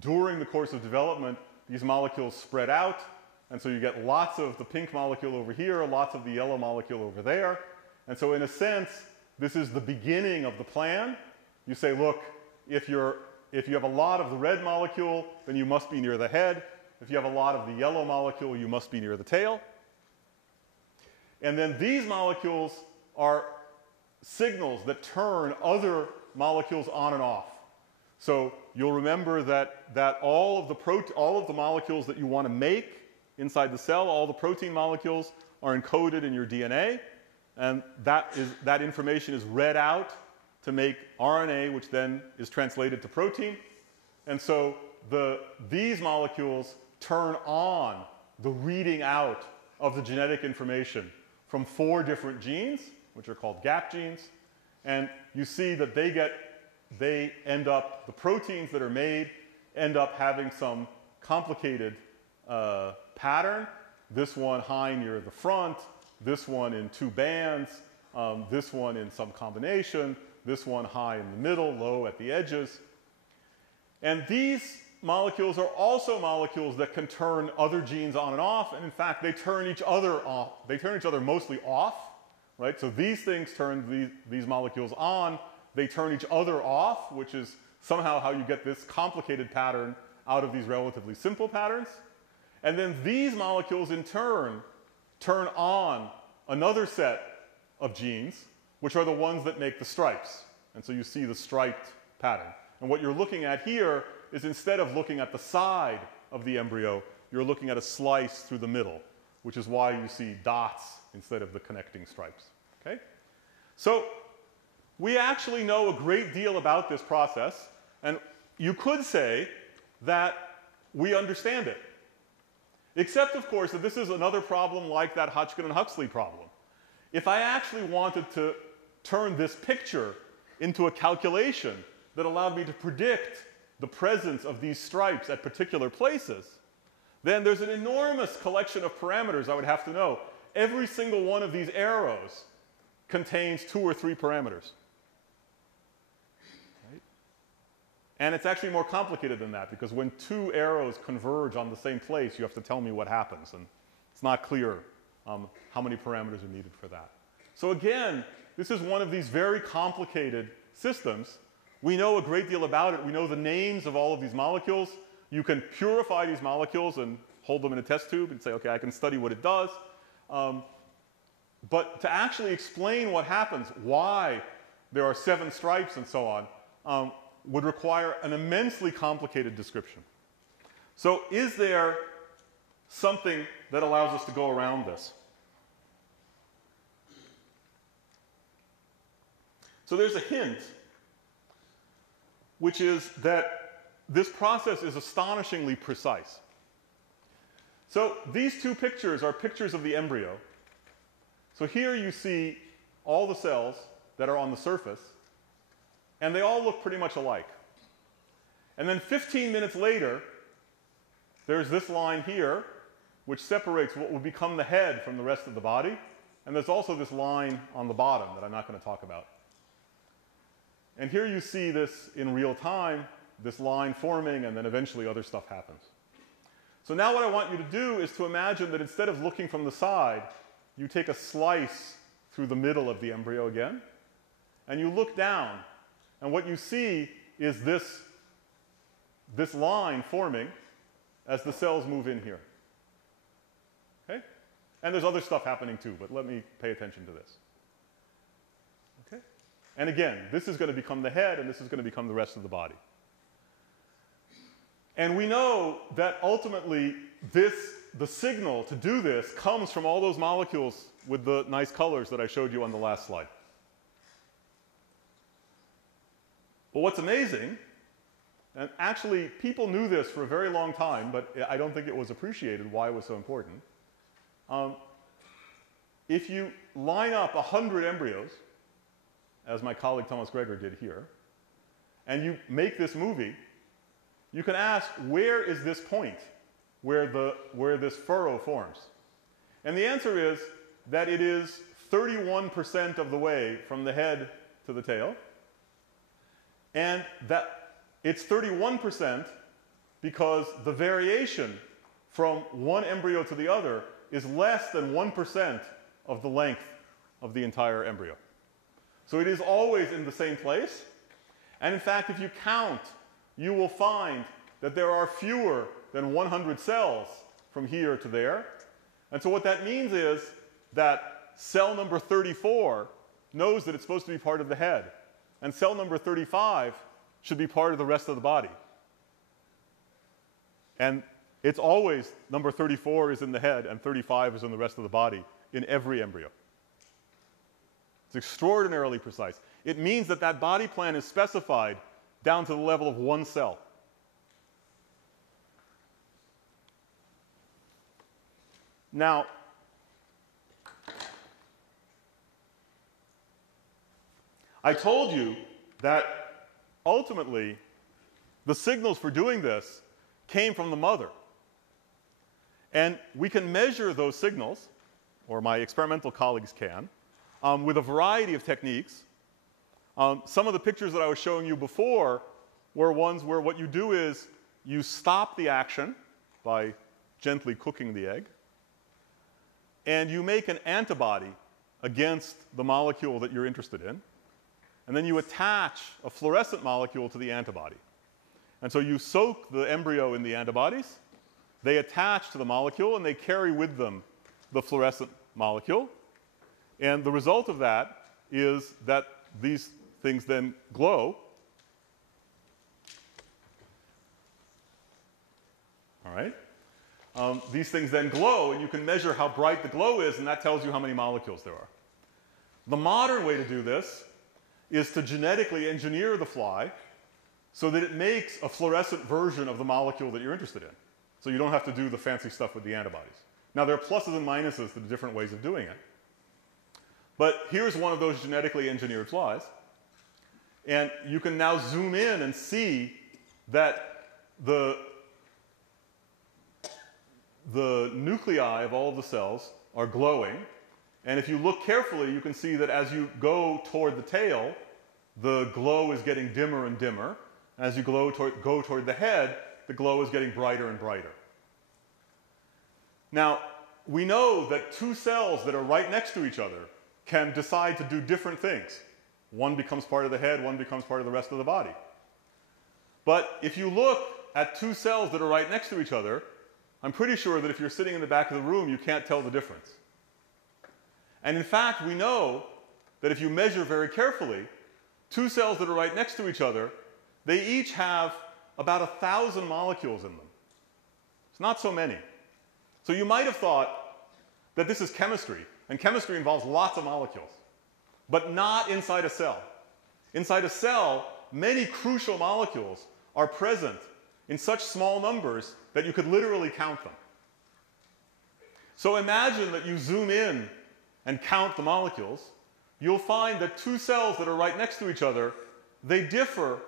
during the course of development, these molecules spread out. And so you get lots of the pink molecule over here, lots of the yellow molecule over there. And so in a sense, this is the beginning of the plan. You say, look, if you have a lot of the red molecule, then you must be near the head. If you have a lot of the yellow molecule, you must be near the tail. And then these molecules are signals that turn other molecules on and off. So you'll remember that all of the molecules that you want to make inside the cell, all the protein molecules, are encoded in your DNA. And that information is read out to make RNA, which then is translated to protein. And so these molecules turn on the reading out of the genetic information from 4 different genes, which are called gap genes. And you see that the proteins that are made end up having some complicated pattern. This one high near the front, this one in 2 bands, this one in some combination, this one high in the middle, low at the edges. And these molecules are also molecules that can turn other genes on and off, and in fact, they turn each other off. They turn each other mostly off, right? So these things turn these molecules on. They turn each other off, which is somehow how you get this complicated pattern out of these relatively simple patterns. And then these molecules, in turn on another set of genes, which are the ones that make the stripes. And so you see the striped pattern. And what you're looking at here is, instead of looking at the side of the embryo, you're looking at a slice through the middle, which is why you see dots instead of the connecting stripes. Okay? So we actually know a great deal about this process, and you could say that we understand it. Except, of course, that this is another problem like that Hodgkin and Huxley problem. If I actually wanted to turn this picture into a calculation that allowed me to predict the presence of these stripes at particular places, then there's an enormous collection of parameters I would have to know. Every single one of these arrows contains 2 or 3 parameters. Right? And it's actually more complicated than that, because when 2 arrows converge on the same place, you have to tell me what happens. And it's not clear how many parameters are needed for that. So again, this is one of these very complicated systems. We know a great deal about it. We know the names of all of these molecules. You can purify these molecules and hold them in a test tube and say, OK, I can study what it does. But to actually explain what happens, why there are 7 stripes and so on, would require an immensely complicated description. So is there something that allows us to go around this? So there's a hint, which is that this process is astonishingly precise. So these 2 pictures are pictures of the embryo. So here you see all the cells that are on the surface, and they all look pretty much alike. And then 15 minutes later, there's this line here, which separates what will become the head from the rest of the body. And there's also this line on the bottom that I'm not going to talk about. And here you see this in real time, this line forming, and then eventually other stuff happens. So now what I want you to do is to imagine that instead of looking from the side, you take a slice through the middle of the embryo again, and you look down, and what you see is this line forming as the cells move in here. Okay? And there's other stuff happening too, but let me pay attention to this. Okay? And again, this is going to become the head, and this is going to become the rest of the body. And we know that ultimately the signal to do this comes from all those molecules with the nice colors that I showed you on the last slide. But what's amazing, and actually people knew this for a very long time, but I don't think it was appreciated why it was so important. If you line up 100 embryos, as my colleague Thomas Gregor did here, and you make this movie, you can ask, where is this point where this furrow forms? And the answer is that it is 31% of the way from the head to the tail, and that it's 31% because the variation from one embryo to the other is less than 1% of the length of the entire embryo. So it is always in the same place. And in fact, if you count, you will find that there are fewer than 100 cells from here to there. And so what that means is that cell number 34 knows that it's supposed to be part of the head. And cell number 35 should be part of the rest of the body. And it's always number 34 is in the head and 35 is in the rest of the body in every embryo. It's extraordinarily precise. It means that that body plan is specified down to the level of 1 cell. Now, I told you that ultimately the signals for doing this came from the mother. And we can measure those signals, or my experimental colleagues can, with a variety of techniques. Some of the pictures that I was showing you before were ones where what you do is you stop the action by gently cooking the egg, and you make an antibody against the molecule that you're interested in, and then you attach a fluorescent molecule to the antibody. And so you soak the embryo in the antibodies, they attach to the molecule, and they carry with them the fluorescent molecule. And the result of that is that these things then glow. All right? These things then glow, and you can measure how bright the glow is, and that tells you how many molecules there are. The modern way to do this is to genetically engineer the fly so that it makes a fluorescent version of the molecule that you're interested in. So you don't have to do the fancy stuff with the antibodies. Now, there are pluses and minuses to the different ways of doing it. But here's one of those genetically engineered flies. And you can now zoom in and see that the nuclei of all of the cells are glowing. And if you look carefully, you can see that as you go toward the tail, the glow is getting dimmer and dimmer. As you go toward the head, the glow is getting brighter and brighter. Now, we know that two cells that are right next to each other can decide to do different things. One becomes part of the head, one becomes part of the rest of the body. But if you look at two cells that are right next to each other, I'm pretty sure that if you're sitting in the back of the room, you can't tell the difference. And in fact, we know that if you measure very carefully, two cells that are right next to each other, they each have about 1,000 molecules in them. It's not so many. So you might have thought that this is chemistry, and chemistry involves lots of molecules, but not inside a cell. Inside a cell, many crucial molecules are present in such small numbers that you could literally count them. So imagine that you zoom in and count the molecules. You'll find that two cells that are right next to each other, they differ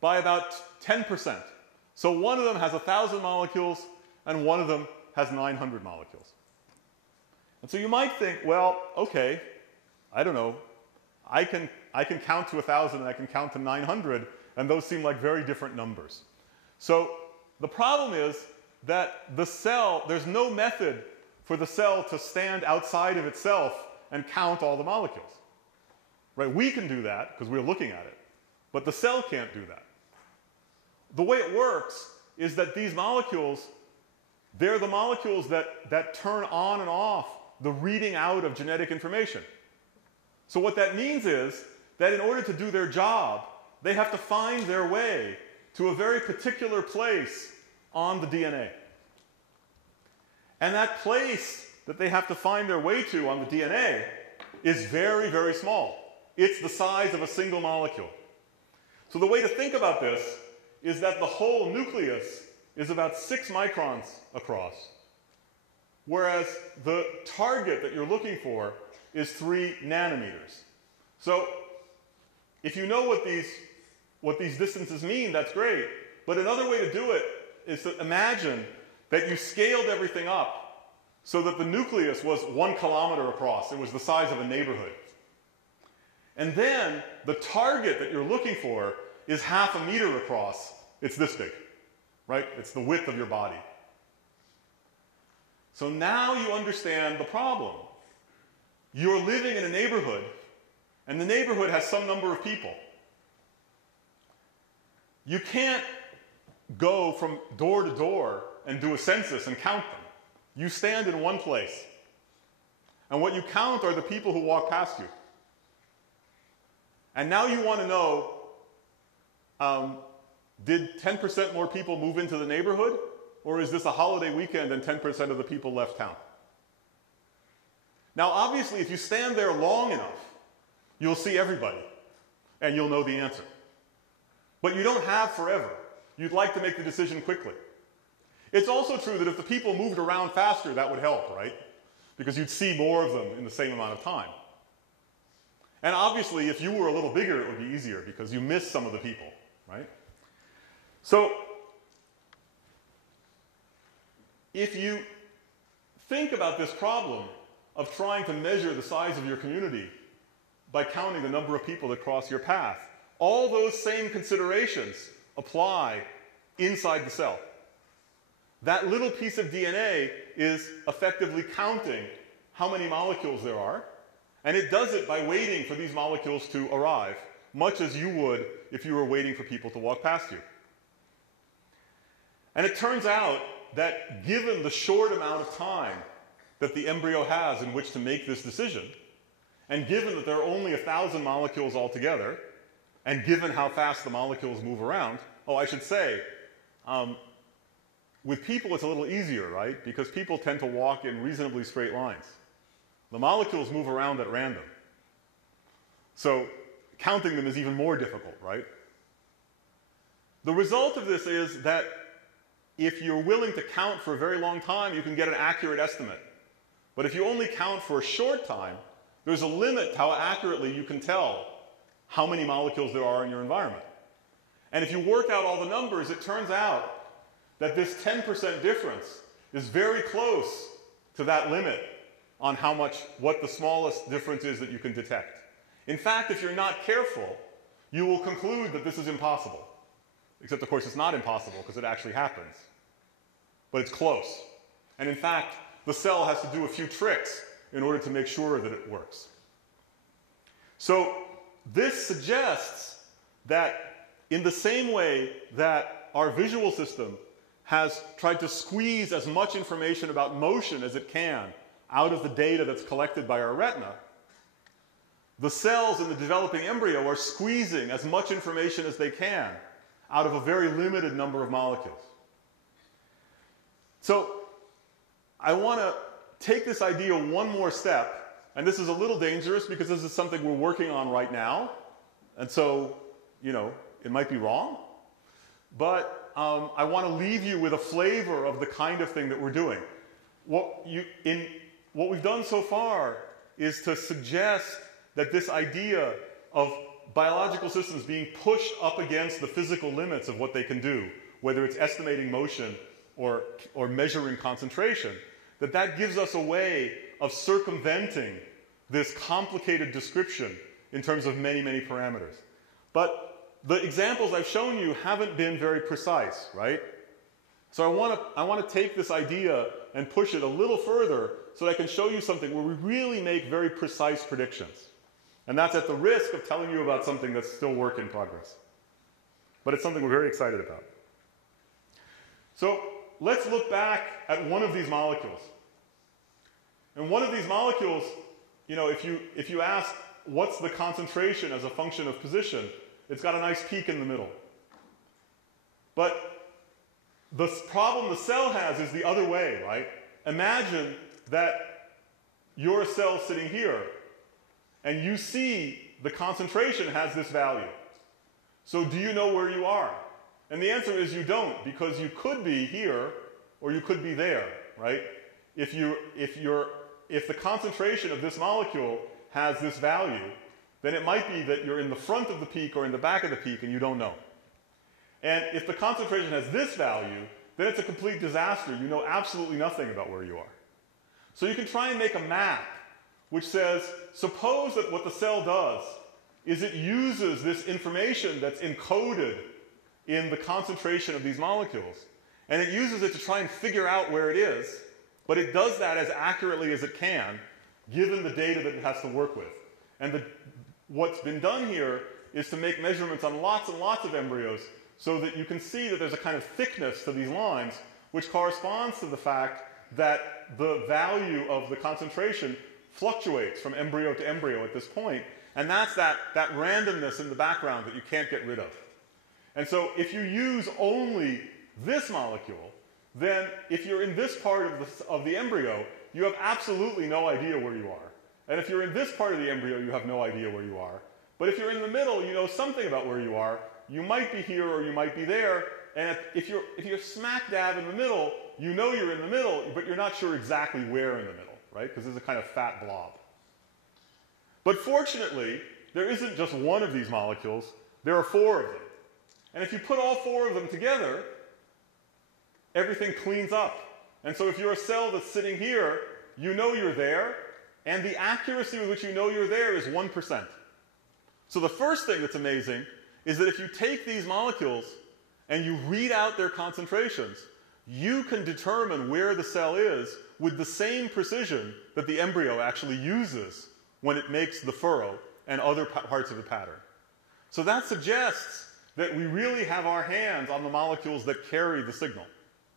by about 10%. So one of them has 1,000 molecules, and one of them has 900 molecules. And so you might think, well, okay, I don't know, I can count to 1,000 and I can count to 900, and those seem like very different numbers. So the problem is that the cell, there's no method for the cell to stand outside of itself and count all the molecules. Right? We can do that because we're looking at it, but the cell can't do that. The way it works is that these molecules, they're the molecules that turn on and off the reading out of genetic information. So what that means is that in order to do their job, they have to find their way to a very particular place on the DNA. And that place that they have to find their way to on the DNA is very, very small. It's the size of a single molecule. So the way to think about this is that the whole nucleus is about 6 microns across, whereas the target that you're looking for is 3 nanometers. So if you know what these distances mean, that's great. But another way to do it is to imagine that you scaled everything up so that the nucleus was 1 kilometer across. It was the size of a neighborhood. And then the target that you're looking for is 0.5 meter across. It's this big, right? It's the width of your body. So now you understand the problem. You're living in a neighborhood, and the neighborhood has some number of people. You can't go from door to door and do a census and count them. You stand in one place, and what you count are the people who walk past you. And now you want to know, did 10% more people move into the neighborhood? Or is this a holiday weekend and 10% of the people left town? Now, obviously, if you stand there long enough, you'll see everybody, and you'll know the answer. But you don't have forever. You'd like to make the decision quickly. It's also true that if the people moved around faster, that would help, right? Because you'd see more of them in the same amount of time. And obviously, if you were a little bigger, it would be easier because you miss some of the people, right? So if you think about this problem of trying to measure the size of your community by counting the number of people that cross your path, all those same considerations apply inside the cell. That little piece of DNA is effectively counting how many molecules there are, and it does it by waiting for these molecules to arrive, much as you would if you were waiting for people to walk past you. And it turns out that given the short amount of time that the embryo has in which to make this decision, and given that there are only 1,000 molecules altogether, and given how fast the molecules move around, oh, I should say, with people it's a little easier, right? Because people tend to walk in reasonably straight lines. The molecules move around at random. So counting them is even more difficult, right? The result of this is that if you're willing to count for a very long time, you can get an accurate estimate. But if you only count for a short time, there's a limit to how accurately you can tell how many molecules there are in your environment. And if you work out all the numbers, it turns out that this 10% difference is very close to that limit on what the smallest difference is that you can detect. In fact, if you're not careful, you will conclude that this is impossible. Except, of course, it's not impossible because it actually happens. But it's close. And in fact, the cell has to do a few tricks in order to make sure that it works. So this suggests that in the same way that our visual system has tried to squeeze as much information about motion as it can out of the data that's collected by our retina, the cells in the developing embryo are squeezing as much information as they can out of a very limited number of molecules. So I want to take this idea one more step, and this is a little dangerous because this is something we're working on right now, and so, it might be wrong, but I want to leave you with a flavor of the kind of thing that we're doing. What we've done so far is to suggest that this idea of biological systems being pushed up against the physical limits of what they can do, whether it's estimating motion or measuring concentration, that gives us a way of circumventing this complicated description in terms of many, many parameters. But the examples I've shown you haven't been very precise, right? So I want to take this idea and push it a little further so that I can show you something where we really make very precise predictions. And that's at the risk of telling you about something that's still work in progress. But it's something we're very excited about. So let's look back at one of these molecules. And one of these molecules, if you ask what's the concentration as a function of position, it's got a nice peak in the middle. But the problem the cell has is the other way, right? Imagine that you're a cell sitting here, and you see the concentration has this value. So do you know where you are? And the answer is you don't, because you could be here or you could be there, right? If the concentration of this molecule has this value, then it might be that you're in the front of the peak or in the back of the peak and you don't know. And if the concentration has this value, then it's a complete disaster. You know absolutely nothing about where you are. So you can try and make a map which says, suppose that what the cell does is it uses this information that's encoded in the concentration of these molecules, and it uses it to try and figure out where it is, but it does that as accurately as it can, given the data that it has to work with. And what's been done here is to make measurements on lots and lots of embryos so that you can see that there's a kind of thickness to these lines, which corresponds to the fact that the value of the concentration fluctuates from embryo to embryo at this point, and that's that randomness in the background that you can't get rid of. And so if you use only this molecule, then if you're in this part of the embryo, you have absolutely no idea where you are. And if you're in this part of the embryo, you have no idea where you are. But if you're in the middle, you know something about where you are. You might be here or you might be there. And if you're smack dab in the middle, you know you're in the middle, but you're not sure exactly where in the middle, right? Because there's a kind of fat blob. But fortunately, there isn't just one of these molecules. There are 4 of them. And if you put all 4 of them together, everything cleans up. And so if you're a cell that's sitting here, you know you're there, and the accuracy with which you know you're there is 1%. So the first thing that's amazing is that if you take these molecules and you read out their concentrations, you can determine where the cell is with the same precision that the embryo actually uses when it makes the furrow and other parts of the pattern. So that suggests that we really have our hands on the molecules that carry the signal,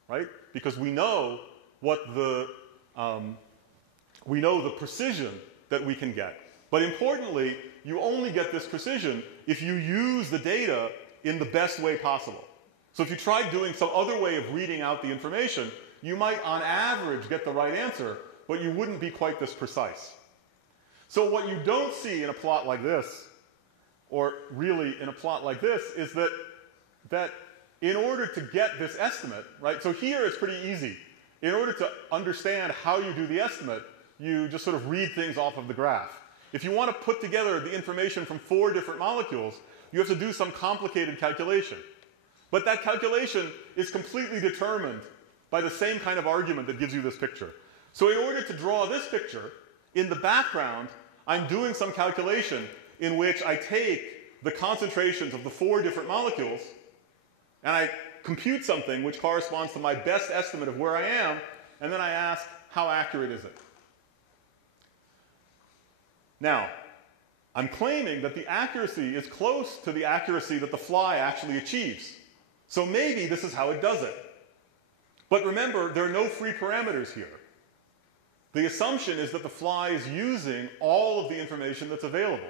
right? Because we know the precision that we can get. But importantly, you only get this precision if you use the data in the best way possible. So if you tried doing some other way of reading out the information, you might, on average, get the right answer, but you wouldn't be quite this precise. So what you don't see in a plot like this, or really in a plot like this, is that in order to get this estimate, right? So here it's pretty easy. In order to understand how you do the estimate, you just sort of read things off of the graph. If you want to put together the information from 4 different molecules, you have to do some complicated calculation. But that calculation is completely determined by the same kind of argument that gives you this picture. So in order to draw this picture, in the background, I'm doing some calculation in which I take the concentrations of the 4 different molecules, and I compute something which corresponds to my best estimate of where I am, and then I ask, how accurate is it? Now, I'm claiming that the accuracy is close to the accuracy that the fly actually achieves. So maybe this is how it does it. But remember, there are no free parameters here. The assumption is that the fly is using all of the information that's available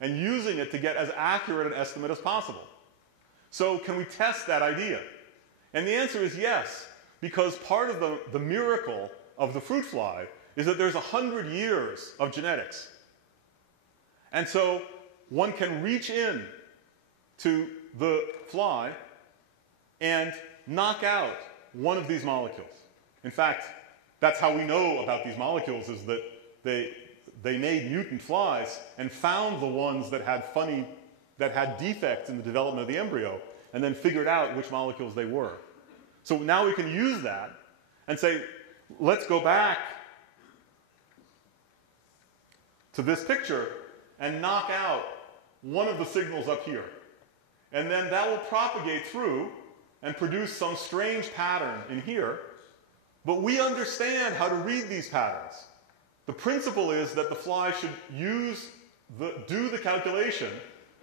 and using it to get as accurate an estimate as possible. So can we test that idea? And the answer is yes, because part of the miracle of the fruit fly is that there's 100 years of genetics. And so one can reach in to the fly and knock out one of these molecules. In fact, that's how we know about these molecules, is that they made mutant flies and found the ones that had defects in the development of the embryo, and then figured out which molecules they were. So now we can use that and say, let's go back to this picture and knock out one of the signals up here. And then that will propagate through and produce some strange pattern in here. But we understand how to read these patterns. The principle is that the fly should do the calculation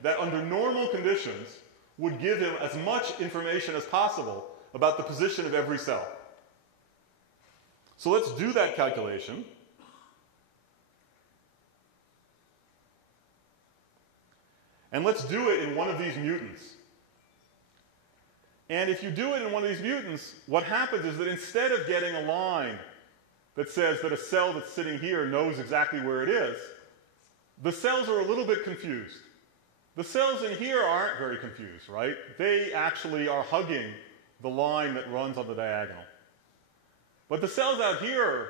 that under normal conditions would give him as much information as possible about the position of every cell. So let's do that calculation. And let's do it in one of these mutants. And if you do it in one of these mutants, what happens is that instead of getting a line that says that a cell that's sitting here knows exactly where it is, the cells are a little bit confused. The cells in here aren't very confused, right? They actually are hugging the line that runs on the diagonal. But the cells out here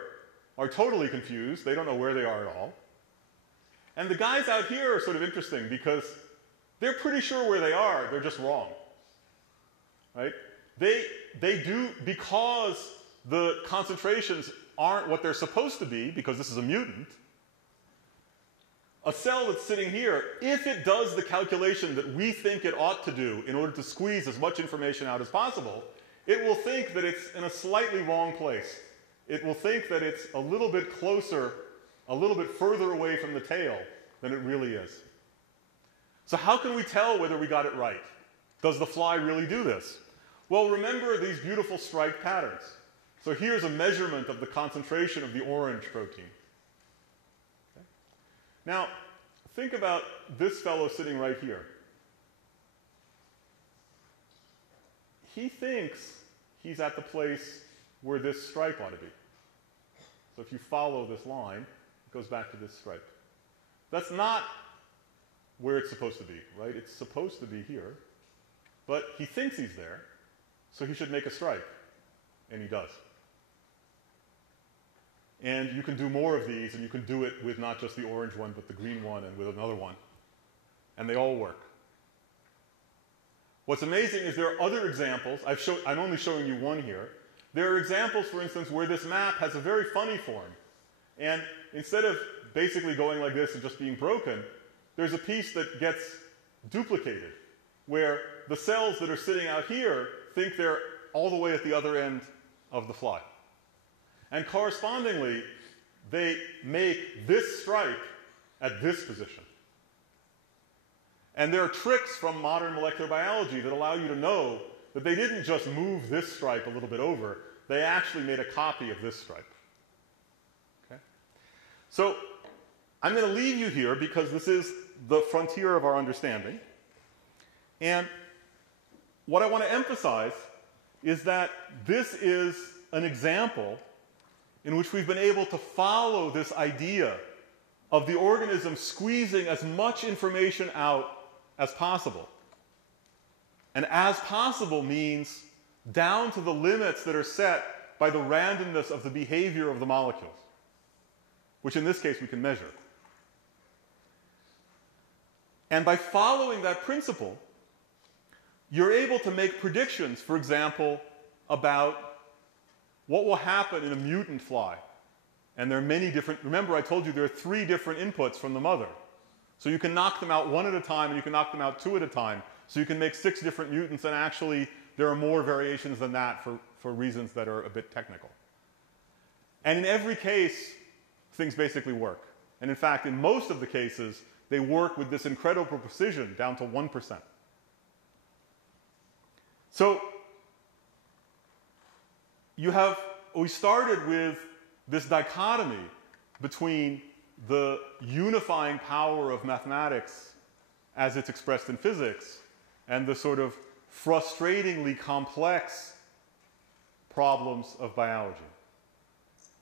are totally confused. They don't know where they are at all. And the guys out here are sort of interesting because they're pretty sure where they are. They're just wrong. Right? They do, because the concentrations aren't what they're supposed to be, because this is a mutant, a cell that's sitting here, if it does the calculation that we think it ought to do in order to squeeze as much information out as possible, it will think that it's in a slightly wrong place. It will think that it's a little bit closer, a little bit further away from the tail than it really is. So how can we tell whether we got it right? Does the fly really do this? Well, remember these beautiful striped patterns. So here's a measurement of the concentration of the orange protein. Okay. Now, think about this fellow sitting right here. He thinks he's at the place where this stripe ought to be. So if you follow this line, it goes back to this stripe. That's not where it's supposed to be, right? It's supposed to be here. But he thinks he's there, so he should make a stripe. And he does. And you can do more of these, and you can do it with not just the orange one, but the green one and with another one. And they all work. What's amazing is there are other examples. I'm only showing you one here. There are examples, for instance, where this map has a very funny form. And instead of basically going like this and just being broken, there's a piece that gets duplicated, where the cells that are sitting out here think they're all the way at the other end of the fly. And correspondingly, they make this stripe at this position. And there are tricks from modern molecular biology that allow you to know that they didn't just move this stripe a little bit over, they actually made a copy of this stripe. Okay? So I'm going to leave you here because this is the frontier of our understanding. And what I want to emphasize is that this is an example in which we've been able to follow this idea of the organism squeezing as much information out as possible. And as possible means down to the limits that are set by the randomness of the behavior of the molecules, which in this case we can measure. And by following that principle, you're able to make predictions, for example, about what will happen in a mutant fly. And there are many different, remember I told you there are 3 different inputs from the mother. So you can knock them out 1 at a time, and you can knock them out 2 at a time. So you can make 6 different mutants, and actually there are more variations than that for reasons that are a bit technical. And in every case, things basically work. And in fact, in most of the cases, they work with this incredible precision down to 1%. So we started with this dichotomy between the unifying power of mathematics as it's expressed in physics and the sort of frustratingly complex problems of biology.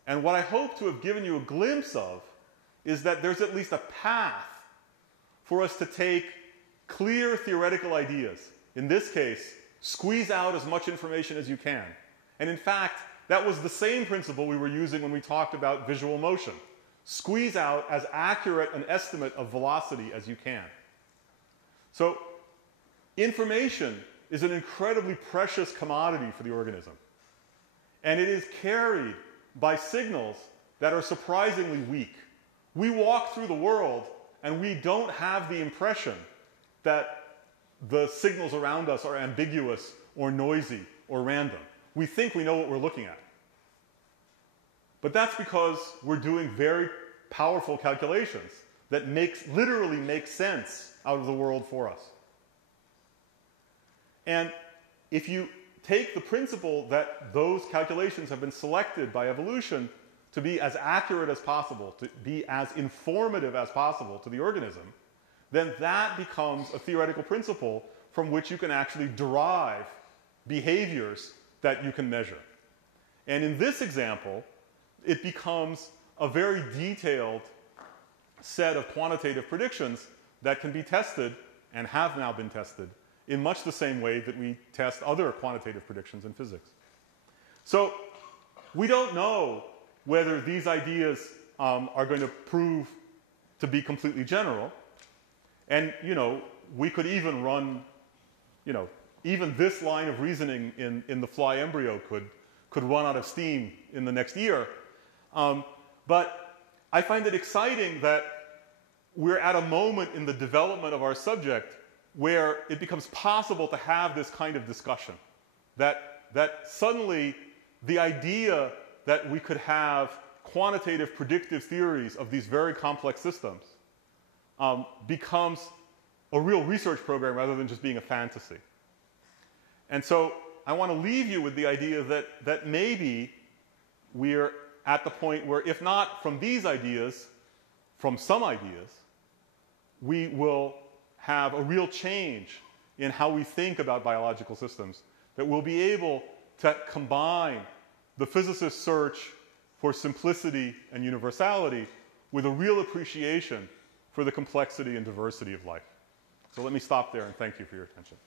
And what I hope to have given you a glimpse of is that there's at least a path for us to take clear theoretical ideas, in this case, squeeze out as much information as you can. And in fact, that was the same principle we were using when we talked about visual motion. Squeeze out as accurate an estimate of velocity as you can. So information is an incredibly precious commodity for the organism. And it is carried by signals that are surprisingly weak. We walk through the world and we don't have the impression that the signals around us are ambiguous or noisy or random. We think we know what we're looking at. But that's because we're doing very powerful calculations that literally make sense out of the world for us. And if you take the principle that those calculations have been selected by evolution to be as accurate as possible, to be as informative as possible to the organism, then that becomes a theoretical principle from which you can actually derive behaviors that you can measure. And in this example, it becomes a very detailed set of quantitative predictions that can be tested and have now been tested in much the same way that we test other quantitative predictions in physics. So we don't know whether these ideas are going to prove to be completely general. And, we could even run, even this line of reasoning in the fly embryo could run out of steam in the next year. But I find it exciting that we're at a moment in the development of our subject where it becomes possible to have this kind of discussion. That suddenly the idea that we could have quantitative predictive theories of these very complex systems becomes a real research program rather than just being a fantasy. And so I want to leave you with the idea that maybe we're at the point where, if not from these ideas, from some ideas, we will have a real change in how we think about biological systems, that we'll be able to combine the physicist's search for simplicity and universality with a real appreciation for the complexity and diversity of life. So let me stop there and thank you for your attention.